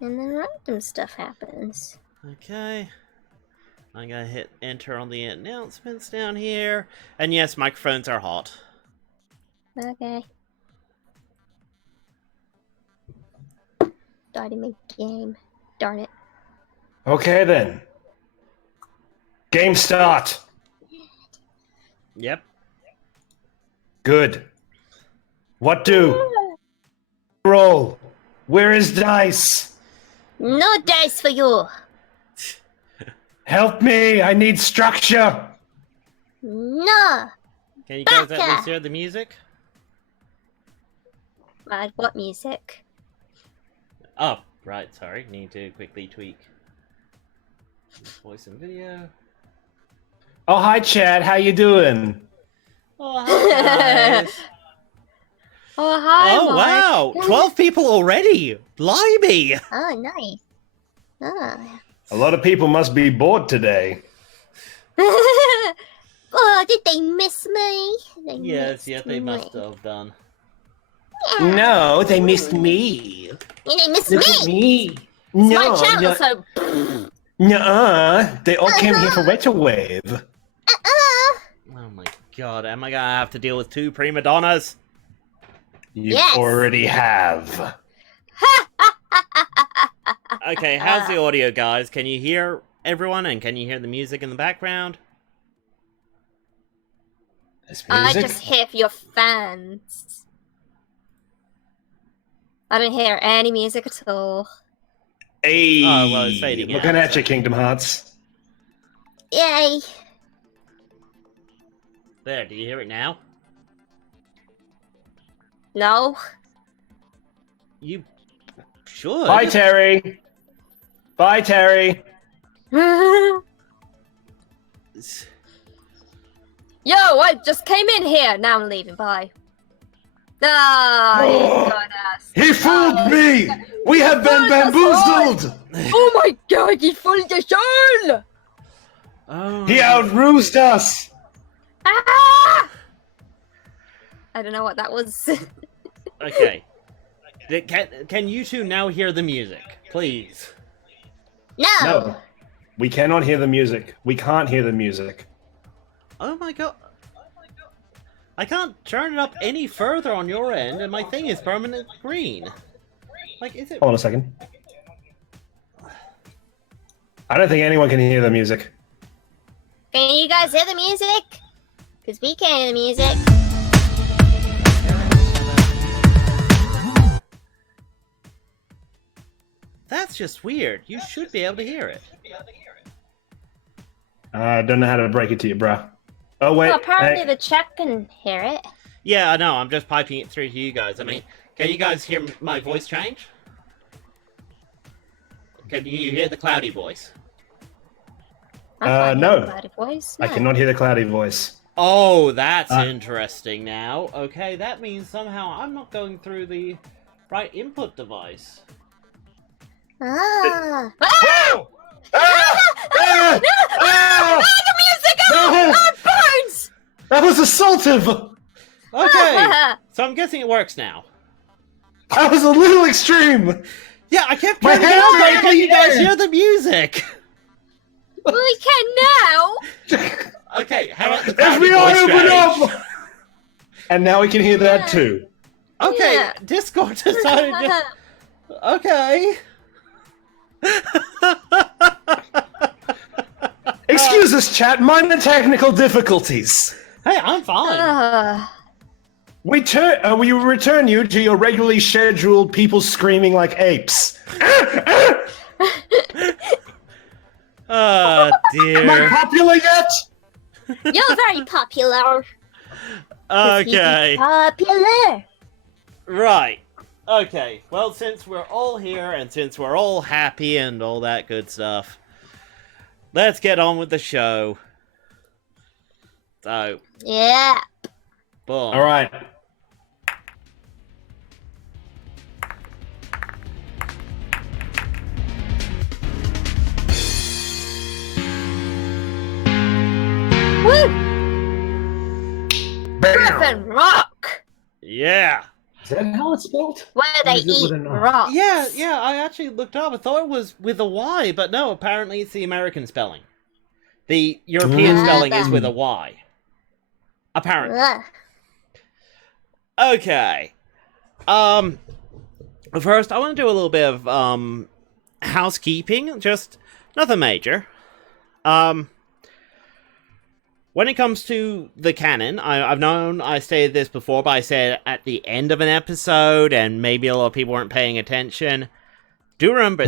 And then random stuff happens. Okay. I'm gonna hit enter on the announcements down here. And yes, microphones are hot. Okay. Starting my game. Darn it. Okay then. Game start. Yep. Good. What do? Roll. Where is dice? No dice for you. Help me. I need structure. No. Can you guys at Baka! least hear the music? What music? Oh, right, sorry. Need to quickly tweak voice and video. Oh, hi, Chad. How you doing? Oh, hi, guys. Oh, hi, Oh, Mark. wow! 12 people already! Blimey! Oh, nice. Oh. A lot of people must be bored today. Oh, did they miss me? Yes, they must have done. Yeah. No, they missed me. And they missed Look at me. me. It's No, my channel, no, so... nuh-uh. They all came here for Retro Wave. Oh my god, am I gonna have to deal with 2 prima donnas? You Yes. already have. Okay, how's the audio, guys? Can you hear everyone, and can you hear the music in the background? This I music? just hear your fans. I don't hear any music at all. Hey, Oh, well, it's fading looking out, at so- you, Kingdom Hearts. Yay. There, do you hear it now? No. You should. Bye, Terry. Bye, Terry. Yo, I just came in here. Now I'm leaving. Bye. Ah, you got us. He fooled me! We have been bamboozled! Oh my god, he fooled us all! Oh. He outrused us! Ah! I don't know what that was. Okay. Can you two now hear the music? Please. No. We cannot hear the music. We can't hear the music. Oh my god. I can't turn it up any further on your end, and my thing is permanent green. Like, is it... Hold on a second. I don't think anyone can hear the music. Can you guys hear the music? Because we can't hear the music. That's just weird. You should be able to hear it. I don't know how to break it to you, bruh. Oh, wait. Well, apparently hey. the chat can hear it. Yeah, I know. I'm just piping it through to you guys. I mean, can you guys hear my voice change? Can you hear the cloudy voice? I can't hear no. the cloudy voice. I cannot hear the cloudy voice. Oh, that's interesting now. Okay, that means somehow I'm not going through the right input device. Ah! Whoa! Ah! The music! No! Oh, it burns! That was assaultive! Okay, so I'm guessing it works now. That was a little extreme! Yeah, I kept My turning it hands on are in until the you guys air. hear the music. We can now! Okay, how about the If cloudy we all voice open change? up! And now we can hear that too. Okay, Yeah. Discord decided to... Okay. Excuse us, chat. Minor technical difficulties. Hey, I'm fine. We return you to your regularly scheduled people screaming like apes. Oh, Am I dear. popular yet? You're very popular. Okay. Popular. Right. Okay. Well, since we're all here and since we're all happy and all that good stuff, let's get on with the show. So, Yeah. boom. All right. Woo! Griffin rock! Yeah. that how it's spelled? Where they is it eat with an R? rocks. Yeah, I actually looked up. I thought it was with a Y, but no, apparently it's the American spelling. The European spelling is with a Y. Apparently. Ugh. Okay. First, I want to do a little bit of, housekeeping. Just nothing major. When it comes to the canon, I've known I stated this before, but I said at the end of an episode, and maybe a lot of people weren't paying attention. Do remember,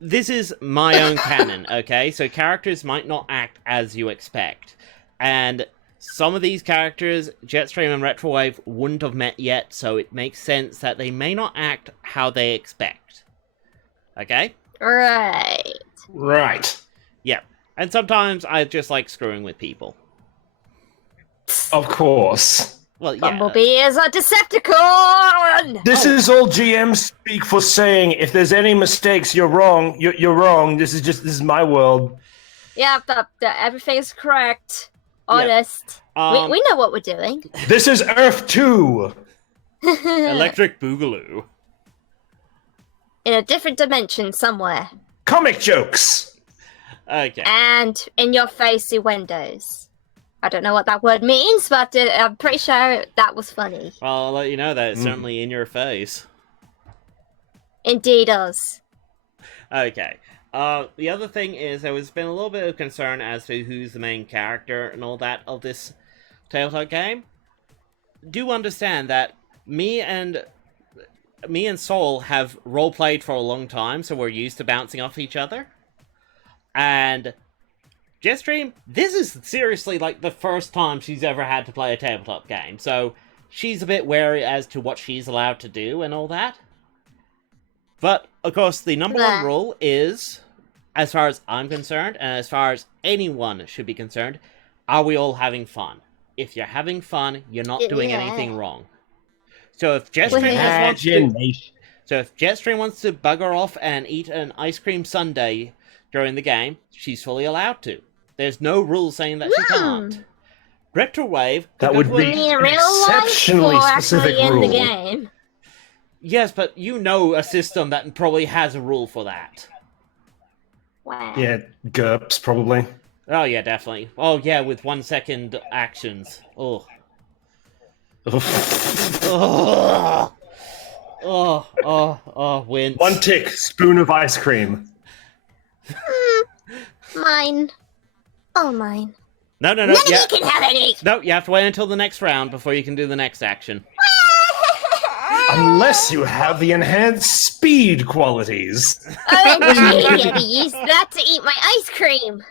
this is my own canon, okay? So characters might not act as you expect. And some of these characters, Jetstream and Retrowave, wouldn't have met yet, so it makes sense that they may not act how they expect. Okay? Right. Right. Yeah. And sometimes I just like screwing with people. Of course. Well, yeah. Bumblebee is a Decepticon! This is all GM speak for saying if there's any mistakes, you're wrong. You're wrong. This is my world. Yeah, everything's correct. Honest. We know what we're doing. This is Earth 2. Electric Boogaloo. In a different dimension somewhere. Comic jokes. Okay. And in your facey windows. I don't know what that word means, but I'm pretty sure that was funny. Well, I'll let you know that it's certainly in your face. Indeed does. Okay. The other thing is there has been a little bit of concern as to who's the main character and all that of this TableTop game. Do understand that me and Soul have role-played for a long time, so we're used to bouncing off each other. And Jetstream, this is seriously like the first time she's ever had to play a tabletop game, so she's a bit wary as to what she's allowed to do and all that. But, of course, the number one rule is, as far as I'm concerned, and as far as anyone should be concerned, are we all having fun? If you're having fun, you're not doing anything wrong. So if Jetstream wants to bugger off and eat an ice cream sundae during the game, she's fully allowed to. There's no rule saying that she can't. Retrowave... That would be an exceptionally specific rule. In the game. Yes, but you know a system that probably has a rule for that. Wow. Yeah, GURPS, probably. Oh, yeah, definitely. Oh, yeah, with 1 second actions. Oh. Win. One tick, spoon of ice cream. Mine. Oh, mine. No. None of you can have any! No, you have to wait until the next round before you can do the next action. Unless you have the enhanced speed qualities. Oh, gee, I'm gonna use that to eat my ice cream!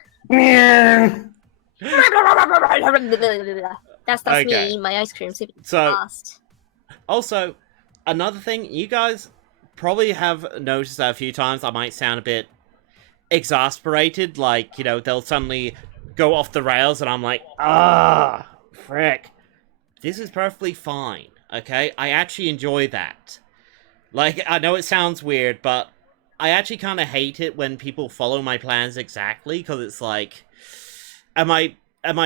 That's me eating my ice cream super fast. Also, another thing, you guys probably have noticed that a few times I might sound a bit exasperated, like, you know, they'll suddenly go off the rails and I'm like, frick. This is perfectly fine, okay? I actually enjoy that. Like, I know it sounds weird, but I actually kind of hate it when people follow my plans exactly, because it's like, am I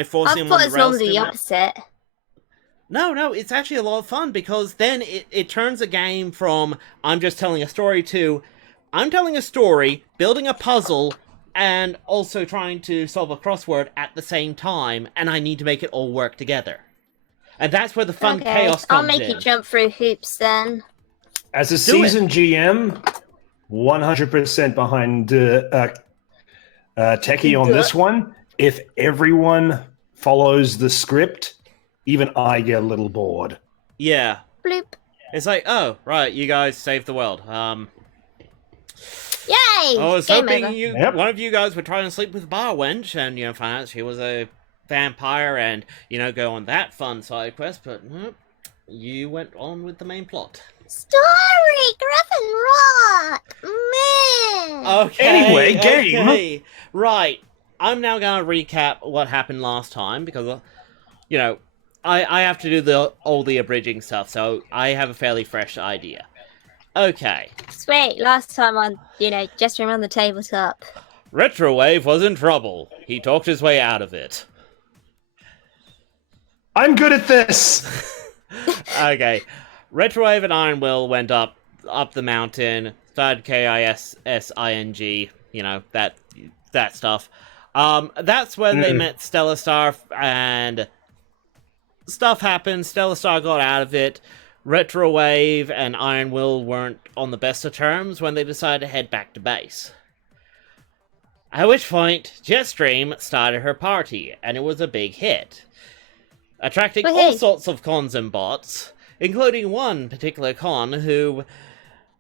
forcing them on the rails? I thought it's the opposite. No, it's actually a lot of fun, because then it turns a game from I'm just telling a story to I'm telling a story, building a puzzle, and also trying to solve a crossword at the same time, and I need to make it all work together. And that's where the fun chaos comes in. I'll make you jump through hoops then. As a seasoned GM, 100% behind Techie on this one. If everyone follows the script, even I get a little bored. Yeah. Bloop. It's like, oh, right, you guys saved the world. Yay! I was Game hoping over. one of you guys would try and sleep with Bar Wench and, you know, find out she was a vampire and, you know, go on that fun side quest, but you went on with the main plot. Story! Griffin rock! Man! Okay. Anyway, game. Okay. Right. I'm now going to recap what happened last time, because, you know, I have to do all the abridging stuff, so I have a fairly fresh idea. Okay. Sweet, last time on, just around the tabletop. Retrowave was in trouble. He talked his way out of it. I'm good at this! Okay. Retrowave and Iron Will went up the mountain, started KISSING, that stuff. That's when they met Stellar Star, and stuff happened. Stellar Star got out of it. Retrowave and Iron Will weren't on the best of terms when they decided to head back to base. At which point, Jetstream started her party, and it was a big hit, attracting all sorts of cons and bots, including one particular con who,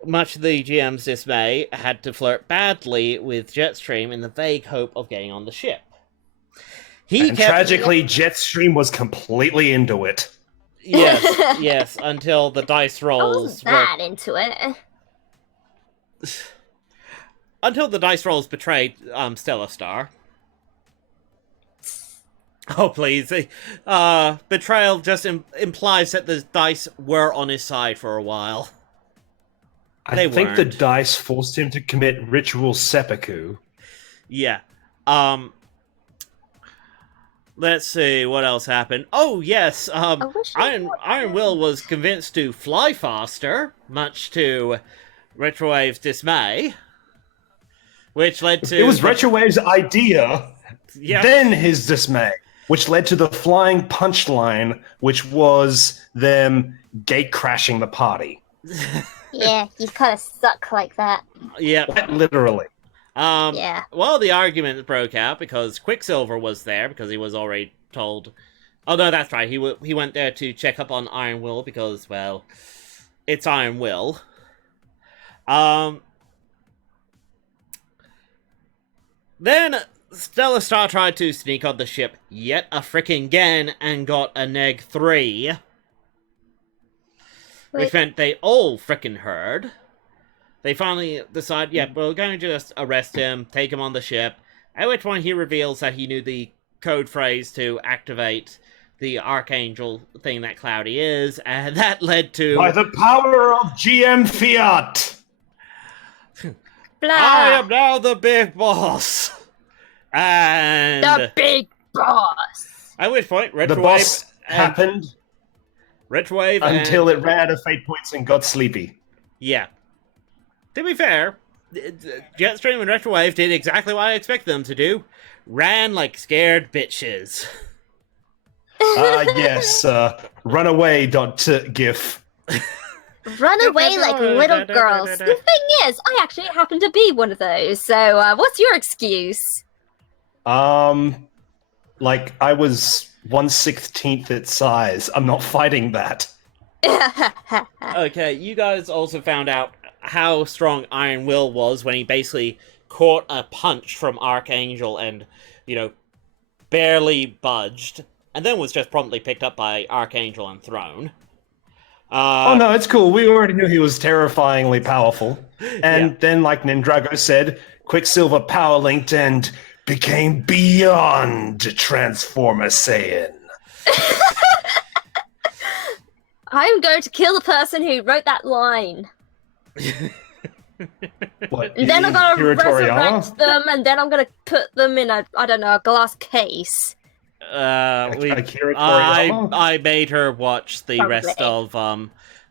much to the GM's dismay, had to flirt badly with Jetstream in the vague hope of getting on the ship. Tragically, Jetstream was completely into it. Yes, until the dice rolls. I wasn't that into it. Until the dice rolls betrayed Stellar Star. Oh, please. Betrayal just implies that the dice were on his side for a while. I think the dice forced him to commit ritual seppuku. Yeah. Let's see, what else happened? Oh, yes, Iron Will was convinced to fly faster, much to Retrowave's dismay, which led to... It was Retrowave's idea, then his dismay, which led to the flying punchline, which was them gate-crashing the party. Yeah, you kind of suck like that. Yeah. Literally. Yeah. Well, the argument broke out because Quicksilver was there because he was already told. Oh no, that's right. He went there to check up on Iron Will because, well, it's Iron Will. Then Stellar Star tried to sneak on the ship yet a frickin' again and got a neg 3, which meant they all frickin' heard. They finally decide, we're going to just arrest him, take him on the ship, at which point he reveals that he knew the code phrase to activate the Archangel thing that Cloudy is, and that led to... By the power of GM Fiat! I am now the big boss! And... The big boss! At which point, The boss happened Retrowave until it ran out of fate points and got sleepy. Yeah. To be fair, Jetstream and Retrowave did exactly what I expected them to do. Ran like scared bitches. Yes, runaway.gif. Run away like little girls. The thing is, I actually happen to be one of those, so what's your excuse? Like, I was 1/16th its size. I'm not fighting that. Okay, you guys also found out how strong Iron Will was when he basically caught a punch from Archangel and, barely budged, and then was just promptly picked up by Archangel and thrown. Oh no, it's cool. We already knew he was terrifyingly powerful. And then, like Nindrago said, Quicksilver power linked and became beyond Transformer Saiyan. I'm going to kill the person who wrote that line. What, And then I'm going to Kira resurrect Toriyama? them, and then I'm going to put them in a glass case. Akira Toriyama? I made her watch the Probably. rest of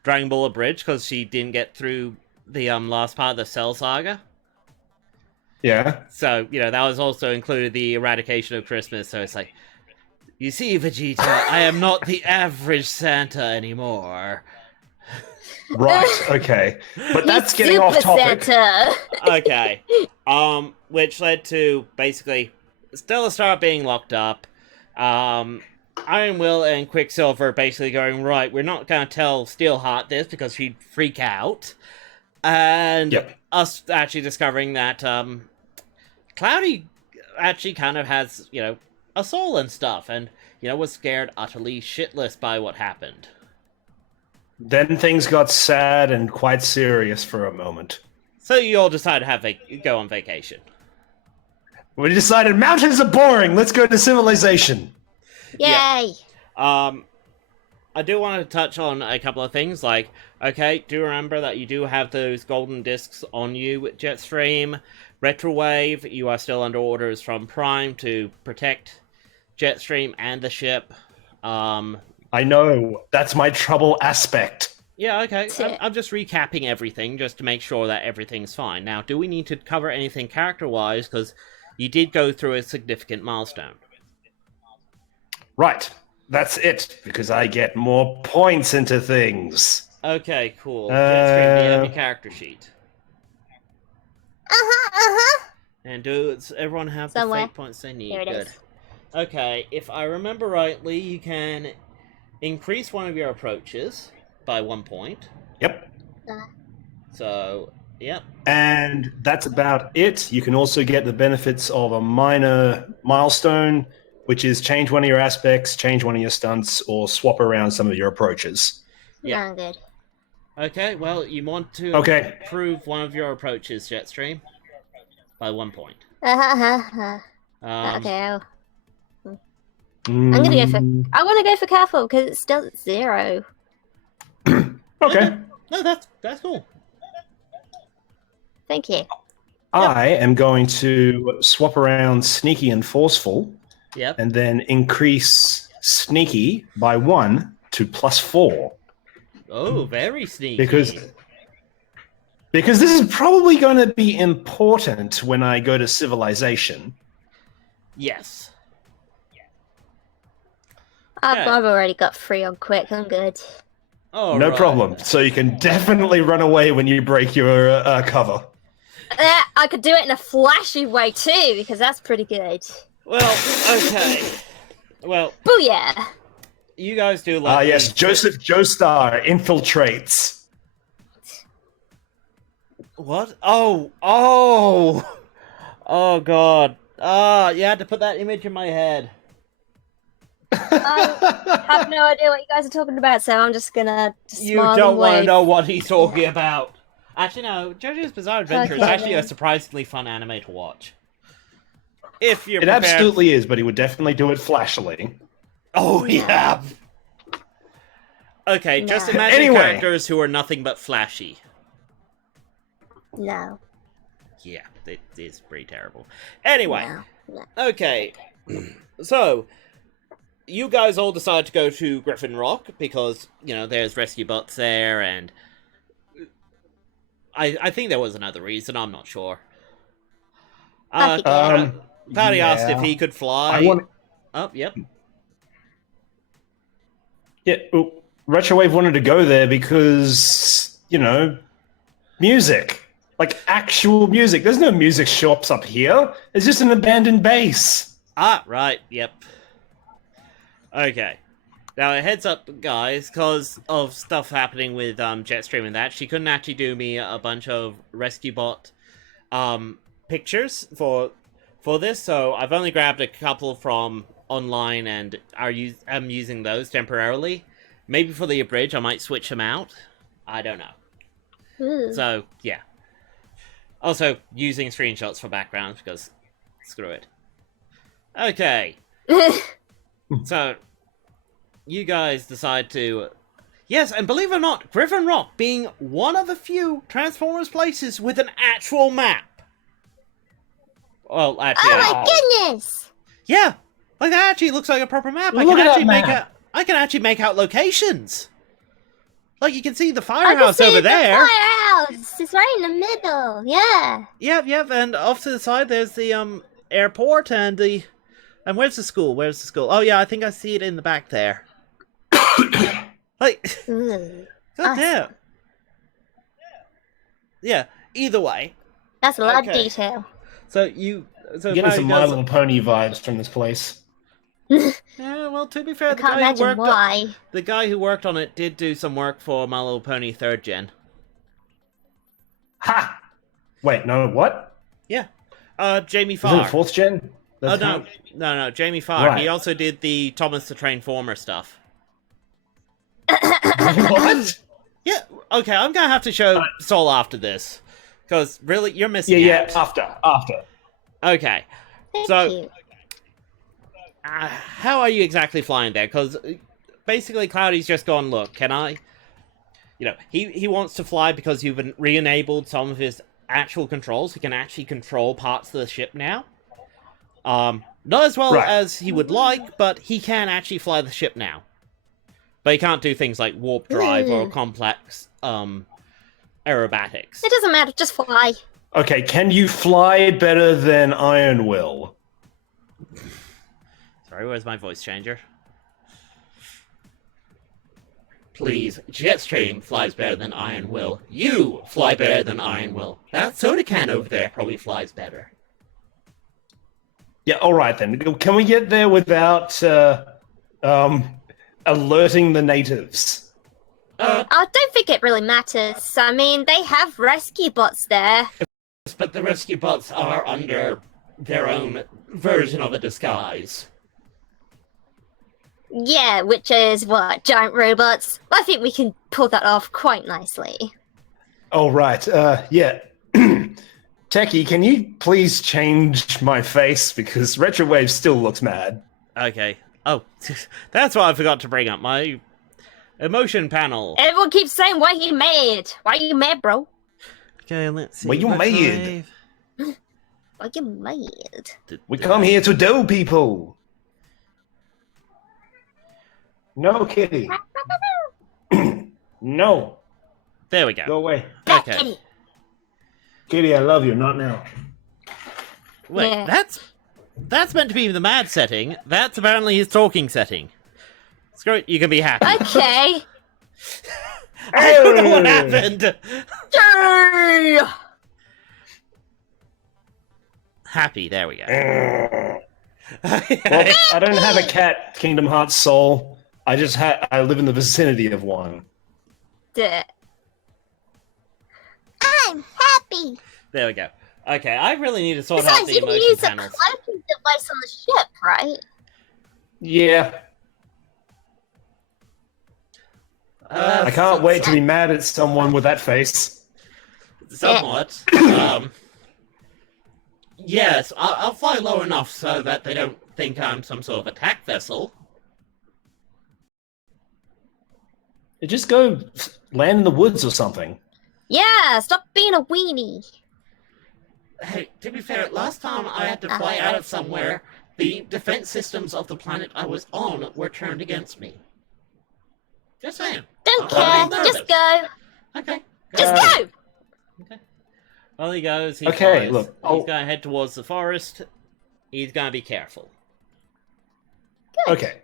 Dragon Ball Abridged because she didn't get through the last part of the Cell Saga. Yeah. So, that was also included the Eradication of Christmas, so it's like, you see, Vegeta, I am not the average Santa anymore. Right, okay. But that's getting Super off topic. Santa. Okay. Which led to, basically, Stellar Star being locked up, Iron Will and Quicksilver basically going, right, we're not going to tell Steelheart this because she'd freak out. And us actually discovering that Cloudy actually kind of has, a soul and stuff, and, was scared utterly shitless by what happened. Then things got sad and quite serious for a moment. So you all decided to go on vacation. We decided mountains are boring, let's go to civilization. Yay! I do want to touch on a couple of things, like, okay, do remember that you do have those golden discs on you with Jetstream. Retrowave, you are still under orders from Prime to protect Jetstream and the ship. I know. That's my trouble aspect. Yeah, okay. I'm just recapping everything just to make sure that everything's fine. Now, do we need to cover anything character-wise? Because you did go through a significant milestone. Right. That's it, because I get more points into things. Okay, cool. Jetstream, do you have your character sheet? And does everyone have the fate points they need? Here it Good. is. Okay, if I remember rightly, you can increase one of your approaches by 1 point. Yep. So, yep. And that's about it. You can also get the benefits of a minor milestone, which is change one of your aspects, change one of your stunts, or swap around some of your approaches. Yeah. Not good. Okay, well, you want to improve one of your approaches, Jetstream, by 1 point. Okay. I'm gonna go for. I want to go for careful because it's still at 0. Okay. No, that's cool. Thank you. I am going to swap around sneaky and forceful. Yep. And then increase sneaky by 1 to +4. Oh, very sneaky. Because this is probably going to be important when I go to civilization. Yes. I've already got 3 on quick. I'm good. Oh, no problem. So you can definitely run away when you break your cover. I could do it in a flashy way too, because that's pretty good. Well, okay. Well, Booyah! You guys do like yes, Joseph Joestar infiltrates. What? Oh, God. You had to put that image in my head. I have no idea what you guys are talking about, so I'm just gonna You don't want to know what he's talking about. Actually, no. JoJo's Bizarre Adventure is actually a surprisingly fun anime to watch. If you're prepared. Absolutely is, but he would definitely do it flashily. Oh, yeah. Okay, just imagine characters who are nothing but flashy. No. Yeah, it is pretty terrible. Anyway, No. Okay. So, you guys all decide to go to Griffin Rock because, there's rescue bots there, and I think there was another reason, I'm not sure. Patty asked if he could fly. Oh, yep. Yeah, Retrowave wanted to go there because, music. Like, actual music. There's no music shops up here. It's just an abandoned base. Ah, right, yep. Okay. Now, a heads up, guys, because of stuff happening with Jetstream and that, she couldn't actually do me a bunch of rescue bot pictures for this, so I've only grabbed a couple from online and I'm using those temporarily. Maybe for the abridge, I might switch them out. I don't know. Ooh. So, yeah. Also, using screenshots for backgrounds, because screw it. Okay. So, you guys decide to... Yes, and believe it or not, Griffin Rock being one of the few Transformers places with an actual map. Well, actually... Oh my goodness! Yeah! Like, that actually looks like a proper map. I can actually make out locations. Like, you can see the firehouse over there. The firehouse! It's right in the middle, yeah. Yep, and off to the side there's the airport and the... And where's the school? Oh yeah, I think I see it in the back there. Like, god damn. Yeah, either way. That's a lot of detail. So getting some My Little Pony vibes from this place. Yeah, well, to be fair, I can't imagine why. The guy who worked on it did do some work for My Little Pony 3rd Gen. Ha! Wait, no, what? Yeah. Jamie Farr. Is it 4th Gen? No, Jamie Farr. Right. He also did the Thomas the Train Former stuff. What? Yeah, okay, I'm gonna have to show Soul after this. Because, really, you're missing out. Yeah, after. Okay. Thank you. How are you exactly flying there? Because basically Cloudy's just gone, look, can I... he wants to fly because you've re-enabled some of his actual controls. He can actually control parts of the ship now. Not as well Right. as he would like, but he can actually fly the ship now. But he can't do things like warp drive or complex aerobatics. It doesn't matter, just fly. Okay, can you fly better than Iron Will? Sorry, where's my voice changer? Please, Jetstream flies better than Iron Will. You fly better than Iron Will. That soda can over there probably flies better. Yeah, all right then. Can we get there without alerting the natives? I don't think it really matters. I mean, they have rescue bots there. But the rescue bots are under their own version of a disguise. Yeah, which is what? Giant robots? I think we can pull that off quite nicely. Oh, right. Yeah. Techie, can you please change my face? Because Retrowave still looks mad. Okay. Oh, that's what I forgot to bring up. My emotion panel. Everyone keeps saying, why you mad? Why you mad, bro? Okay, let's see. Why you mad? Why you mad? We come here to do people. No, Kitty. No. There we go. Go away. Okay. Kitty. Kitty, I love you. Not now. Wait, Yeah. that's meant to be the mad setting. That's apparently his talking setting. Screw it, you can be happy. Okay. I don't know what happened. Yay! Happy, there we go. Well, I don't have a cat, Kingdom Hearts soul. I live in the vicinity of one. Duh. I'm happy. There we go. Okay, I really need to sort out Besides, the you can emotion use a panels. cloaking device on the ship, right? Yeah. I can't wait to be mad at someone with that face. Somewhat. Yes, I'll fly low enough so that they don't think I'm some sort of attack vessel. Just go land in the woods or something. Yeah, stop being a weenie. Hey, to be fair, last time I had to fly out of somewhere, the defense systems of the planet I was on were turned against me. Just saying. Don't I'm care, nervous. just go. Okay. Just go! Okay. Well, he goes. He Okay, flies. look, He's going to head towards the forest. He's going to be careful. Okay.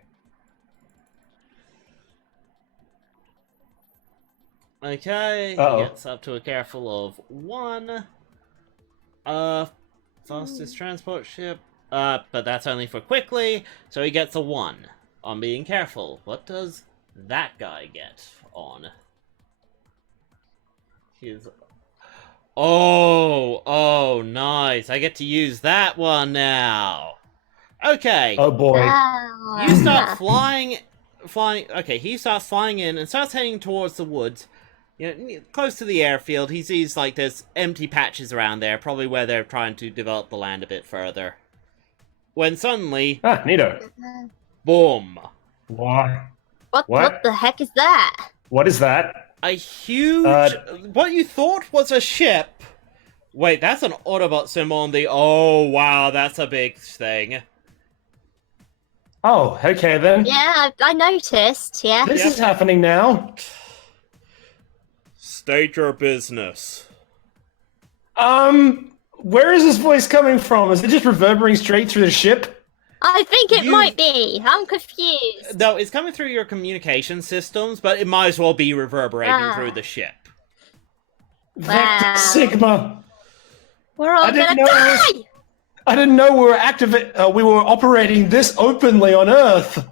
Okay, Uh-oh. he gets up to a careful of 1. Fastest transport ship. But that's only for quickly, so he gets a 1 on being careful. What does that guy get on? He's... Oh, nice. I get to use that one now. Okay. Oh boy. You start flying. Okay, he starts flying in and starts heading towards the woods. You know, close to the airfield. He sees like there's empty patches around there, probably where they're trying to develop the land a bit further. When suddenly, Neato. boom! What? What the heck is that? What is that? A huge. What you thought was a ship. Wait, that's an Autobot symbol on the. Oh wow, that's a big thing. Oh, okay then. Yeah, I noticed, yeah. This is happening now. State your business. Where is this voice coming from? Is it just reverberating straight through the ship? I think it might be. I'm confused. No, it's coming through your communication systems, but it might as well be reverberating through the ship. Vector Sigma. We're all I didn't gonna know die! I didn't know we were operating this openly on Earth.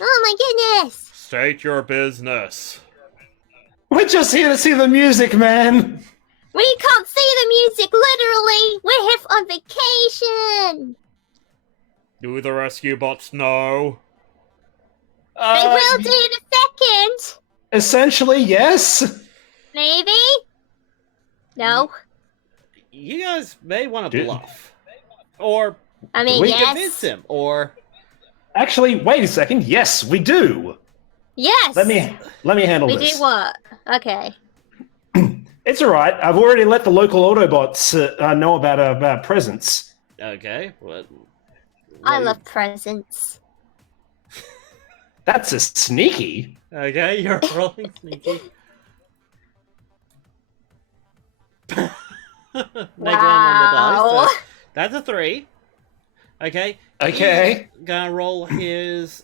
Oh my goodness! State your business. We're just here to see the music, man. We can't see the music, literally! We're here on vacation! Do the rescue bots know? They will do in a second! Essentially, yes. Maybe? No? You guys may want to Dude. bluff. Or I mean, We convince yes. him. Or Actually, wait a second. Yes, we do. Yes! Let me handle We this. do what? Okay. It's all right. I've already let the local Autobots know about our presence. okay, I love presents. That's a sneaky. Okay, you're rolling sneaky. Make one on the dice. So that's a 3. Okay. Okay. He's gonna roll his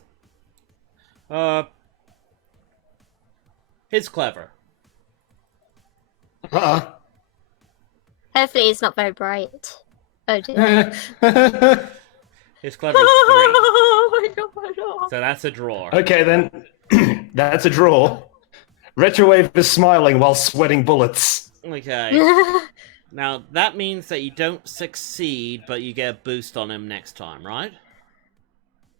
clever. Hopefully he's not very bright. Oh dear. His clever is 3. Oh my god. So that's a draw. Okay, then. That's a draw. Retrowave is smiling while sweating bullets. Okay. Now, that means that you don't succeed, but you get a boost on him next time, right?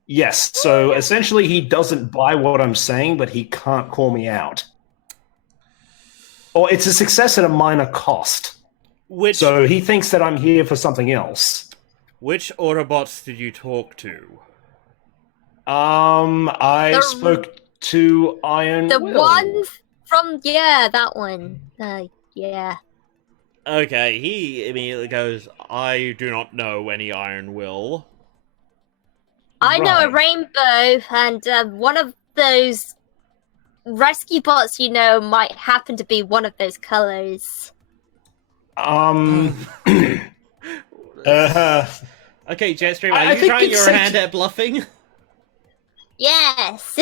Yes, so essentially he doesn't buy what I'm saying, but he can't call me out. Or it's a success at a minor cost. So he thinks that I'm here for something else. Which Autobots did you talk to? I spoke to Iron The Will. one from, that one. Yeah. Okay, he immediately goes, I do not know any Iron Will. I know a rainbow, and one of those rescue bots might happen to be one of those colors. Okay, Jetstream, are you trying your hand at bluffing? Yes.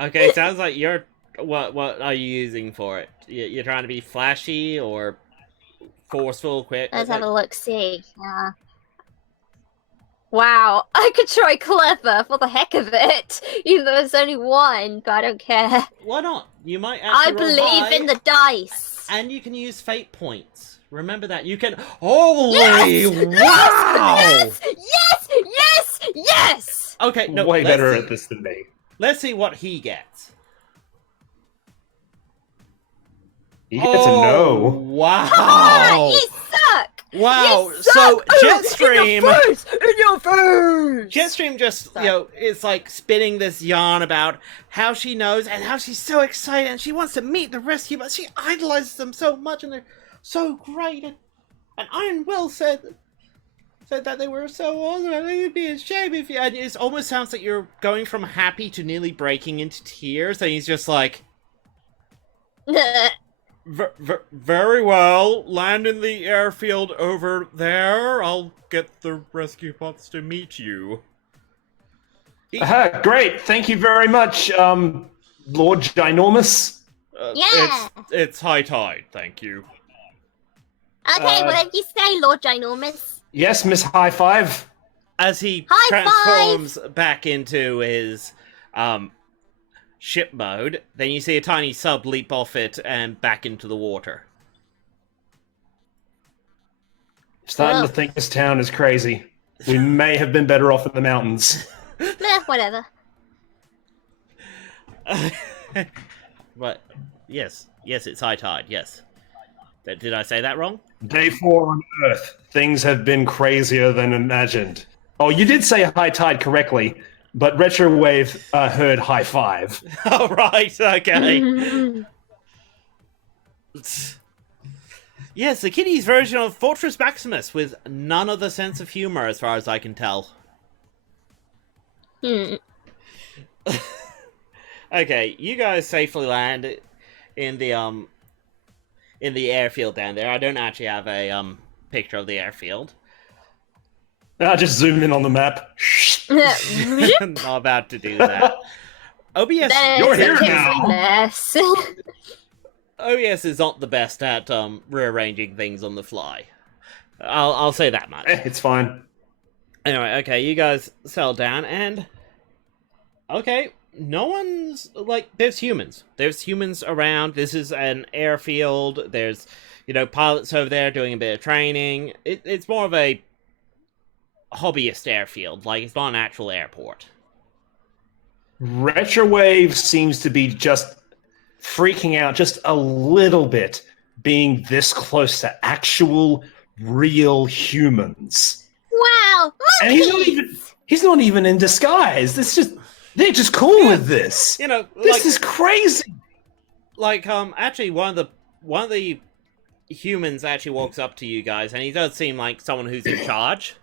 Okay, sounds like you're... What are you using for it? You're trying to be flashy or forceful, quick? Let's have a look-see. Wow, I could try clever for the heck of it, even though there's only one, but I don't care. Why not? You might I actually believe in the dice. And you can use fate points. Remember that. You can... Holy yes! wow! Yes! Yes! Yes! Yes! Okay, no, way better at this than me. Let's see what he gets. He gets a no. Wow! You suck! Wow, You so suck! Jetstream... In your face! Jetstream just, is like spinning this yarn about how she knows and how she's so excited and she wants to meet the rescue, but she idolizes them so much and they're so great. And Iron Will said that they were so awesome and it'd be a shame if you... And it almost sounds like you're going from happy to nearly breaking into tears, and he's just like... Very well. Land in the airfield over there. I'll get the rescue bots to meet you. Great. Thank you very much, Lord Ginormous. Yeah. It's high tide. Thank you. Okay, what did you say, Lord Ginormous? Yes, Miss High Five. As he High transforms back into his ship mode, then you see a tiny sub leap off it and back into the water. Starting to think this town is crazy. We may have been better off in the mountains. Whatever. But yes, it's high tide. Yes. Did I say that wrong? Day 4 on Earth. Things have been crazier than imagined. Oh, you did say high tide correctly. But Retrowave heard high five. Oh, right, okay. Yes, the kiddies' version of Fortress Maximus with none of the sense of humor, as far as I can tell. Okay, you guys safely land in the airfield down there. I don't actually have a picture of the airfield. I'll just zoom in on the map. Not about to do that. OBS, you're here now. Mess. OBS is not the best at rearranging things on the fly. I'll say that much. It's fine. Anyway, okay, you guys settle down, and okay, no one's like there's humans. There's humans around. This is an airfield. There's pilots over there doing a bit of training. It's more of a hobbyist airfield. Like, it's not an actual airport. Retrowave seems to be just freaking out just a little bit, being this close to actual, real humans. Wow, and he's not even in disguise. They're just cool with this. This is crazy. Like, actually, one of the humans actually walks up to you guys, and he does seem like someone who's in charge.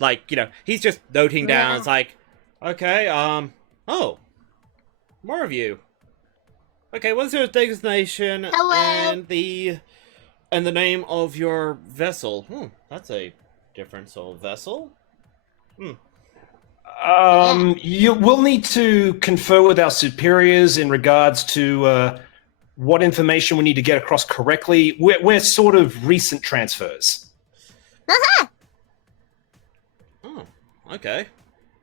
Like, he's just noting down. Yeah. It's like, okay, oh, more of you. Okay, what's your designation Hello. and the name of your vessel? That's a different sort of vessel. You will need to confer with our superiors in regards to what information we need to get across correctly. We're sort of recent transfers. Oh, okay.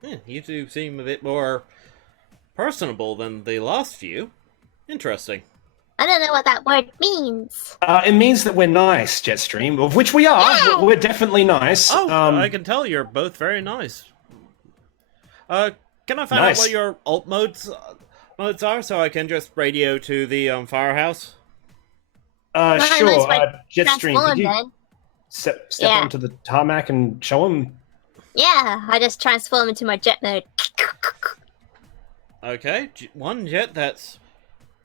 Yeah, you two seem a bit more personable than the last few. Interesting. I don't know what that word means. It means that we're nice, Jetstream, of which we are. Yeah! We're definitely nice. Oh, I can tell you're both very nice. Can I find out Nice. what your alt modes are so I can just radio to the firehouse? Sure. Mine's Jetstream, transform could you then. step Yeah. onto the tarmac and show them? Yeah, I just transform into my jet mode. Okay, one jet that's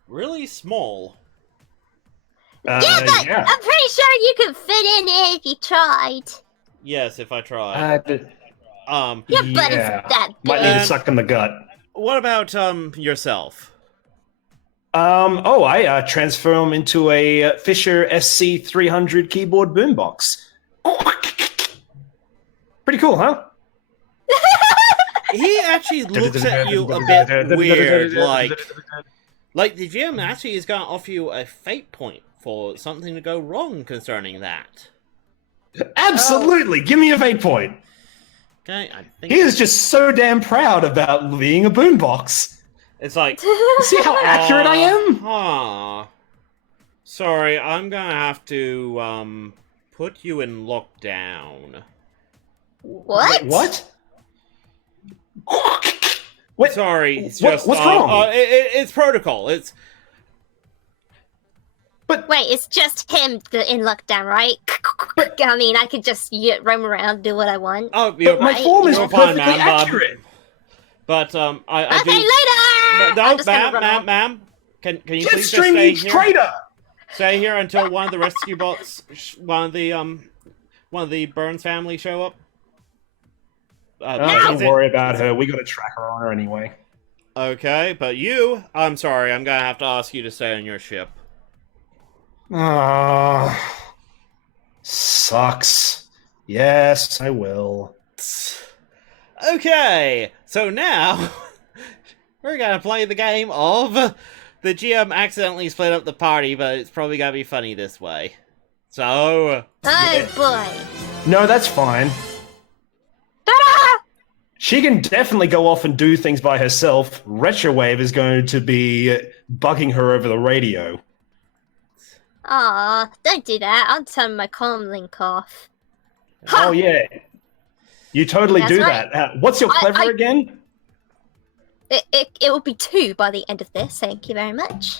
really small. Yeah, but Yeah. I'm pretty sure you could fit in it if you tried. Yes, if I try. Your butt yeah. is that Might big. need a suck in the gut. What about yourself? I transform into a Fisher SC300 keyboard boombox. Pretty cool, huh? He actually looks at you a bit weird, like the gym actually is going to offer you a fate point for something to go wrong concerning that. Absolutely. Give me a fate point. Okay, I think He is just so damn proud about being a boombox. it's like, See how accurate I am? huh. Sorry, I'm gonna have to put you in lockdown. What? Wait, what? Wait, Sorry, it's What- just what's wrong? It's protocol. It's Wait, it's just him in lockdown, right? I mean, I could just roam around, do what I want. you're, my form is you're fine, perfectly ma'am, accurate. But I Okay, do. later! No, I'm just gonna run off. ma'am. Can you please just Jetstream stay needs here? traitor. Stay here until one of the rescue bots, one of the Burns family show up. Don't is it- worry about her. We got a tracker on her anyway. Okay, but I'm sorry, I'm gonna have to ask you to stay on your ship. Sucks. Yes, I will. Okay, so now we're gonna play the game of the GM accidentally split up the party, but it's probably gonna be funny this way. So, Oh boy. No, that's fine. Ta-da! She can definitely go off and do things by herself. Retrowave is going to be bugging her over the radio. Aw, don't do that. I'll turn my comm link off. Oh, yeah. You totally That's do right. that. What's your clever again? It will be 2 by the end of this. Thank you very much.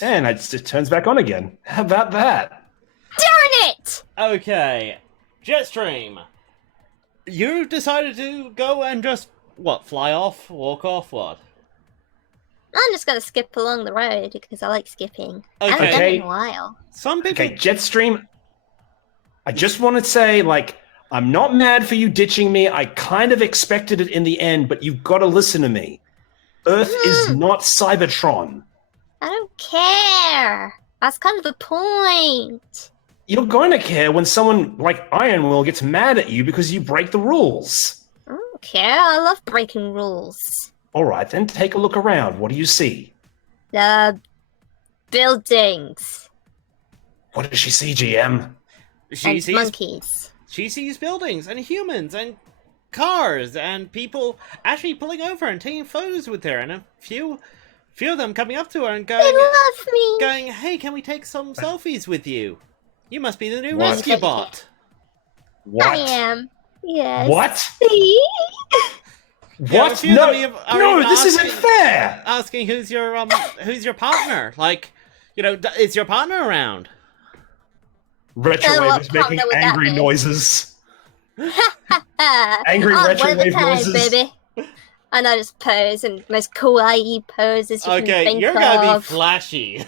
And it turns back on again. How about that? Darn it! okay, Jetstream, you decided to go and just fly off, walk off, what? I'm just gonna skip along the road because I like skipping. I haven't done Okay. it in a while. Some people. Okay, Jetstream, I just want to say, I'm not mad for you ditching me. I kind of expected it in the end, but you've got to listen to me. Earth is not Cybertron. I don't care. That's kind of the point. You're going to care when someone like Iron Will gets mad at you because you break the rules. I don't care. I love breaking rules. All right, then take a look around. What do you see? Buildings What does she see, GM? She and monkeys. She sees buildings and humans and cars and people actually pulling over and taking photos with her, and a few of them coming up to her and They going, love me. "Hey, can we take some selfies with you? You must be the new What? rescue bot." What? I am. Yes. What? See? Yeah, a What? few of No, them even- are no, even this isn't asking- fair. Asking who's your partner? Like, is your partner around? Retrowave what is making partner would that angry be? noises. Angry one retrowave at a time, noises. baby. And I just pose and most kawaii poses you can Okay, think you're gonna be of. flashy,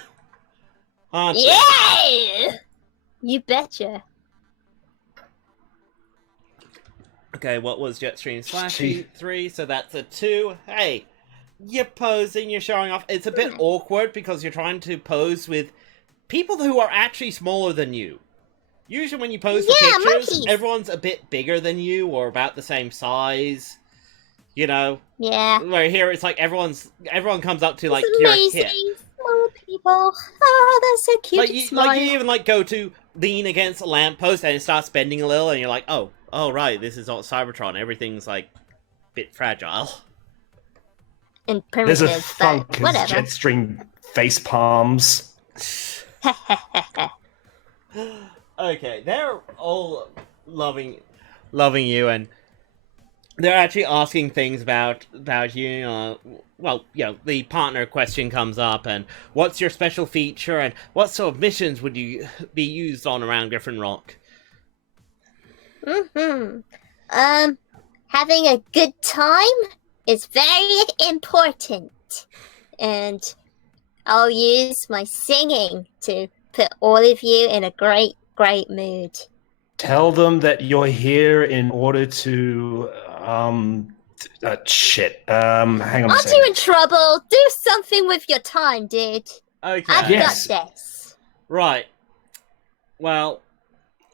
aren't you? Yeah! You betcha. Okay, what was Jetstream / 3? So that's a 2. Hey, you're posing, you're showing off. It's a bit awkward because you're trying to pose with people who are actually smaller than you. Usually when you pose for pictures, monkeys. Everyone's a bit bigger than you or about the same size. You know? Yeah. Where here it's like everyone comes up to like It's your amazing. hip. Small people. Oh, they're so cute. Like you even like go to lean against a lamppost and it starts bending a little and you're like, oh right, this is all Cybertron. Everything's like a bit fragile. And There's a primitive, funk but of whatever. Jetstream face palms. Okay, they're all loving you, and they're actually asking things about you. Well, you know, the partner question comes up, and what's your special feature, and what sort of missions would you be used on around Griffin Rock? Having a good time is very important, and I'll use my singing to put all of you in a great mood. Tell them that you're here in order to shit. Hang on a Aren't second. you in trouble? Do something with your time, dude. Okay. I've Yes. got this. Right. Well,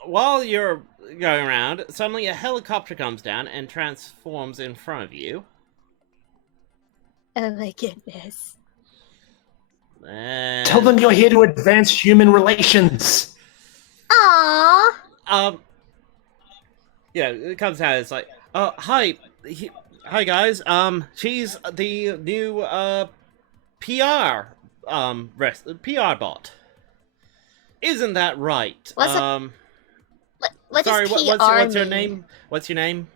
while you're going around, suddenly a helicopter comes down and transforms in front of you. Oh my goodness. And... Tell them you're here to advance human relations. Aww. Yeah, it comes out. It's like, oh, hi guys. She's the new PR PR bot. Isn't that right? What sorry, does PR what's your mean? name? What's your name?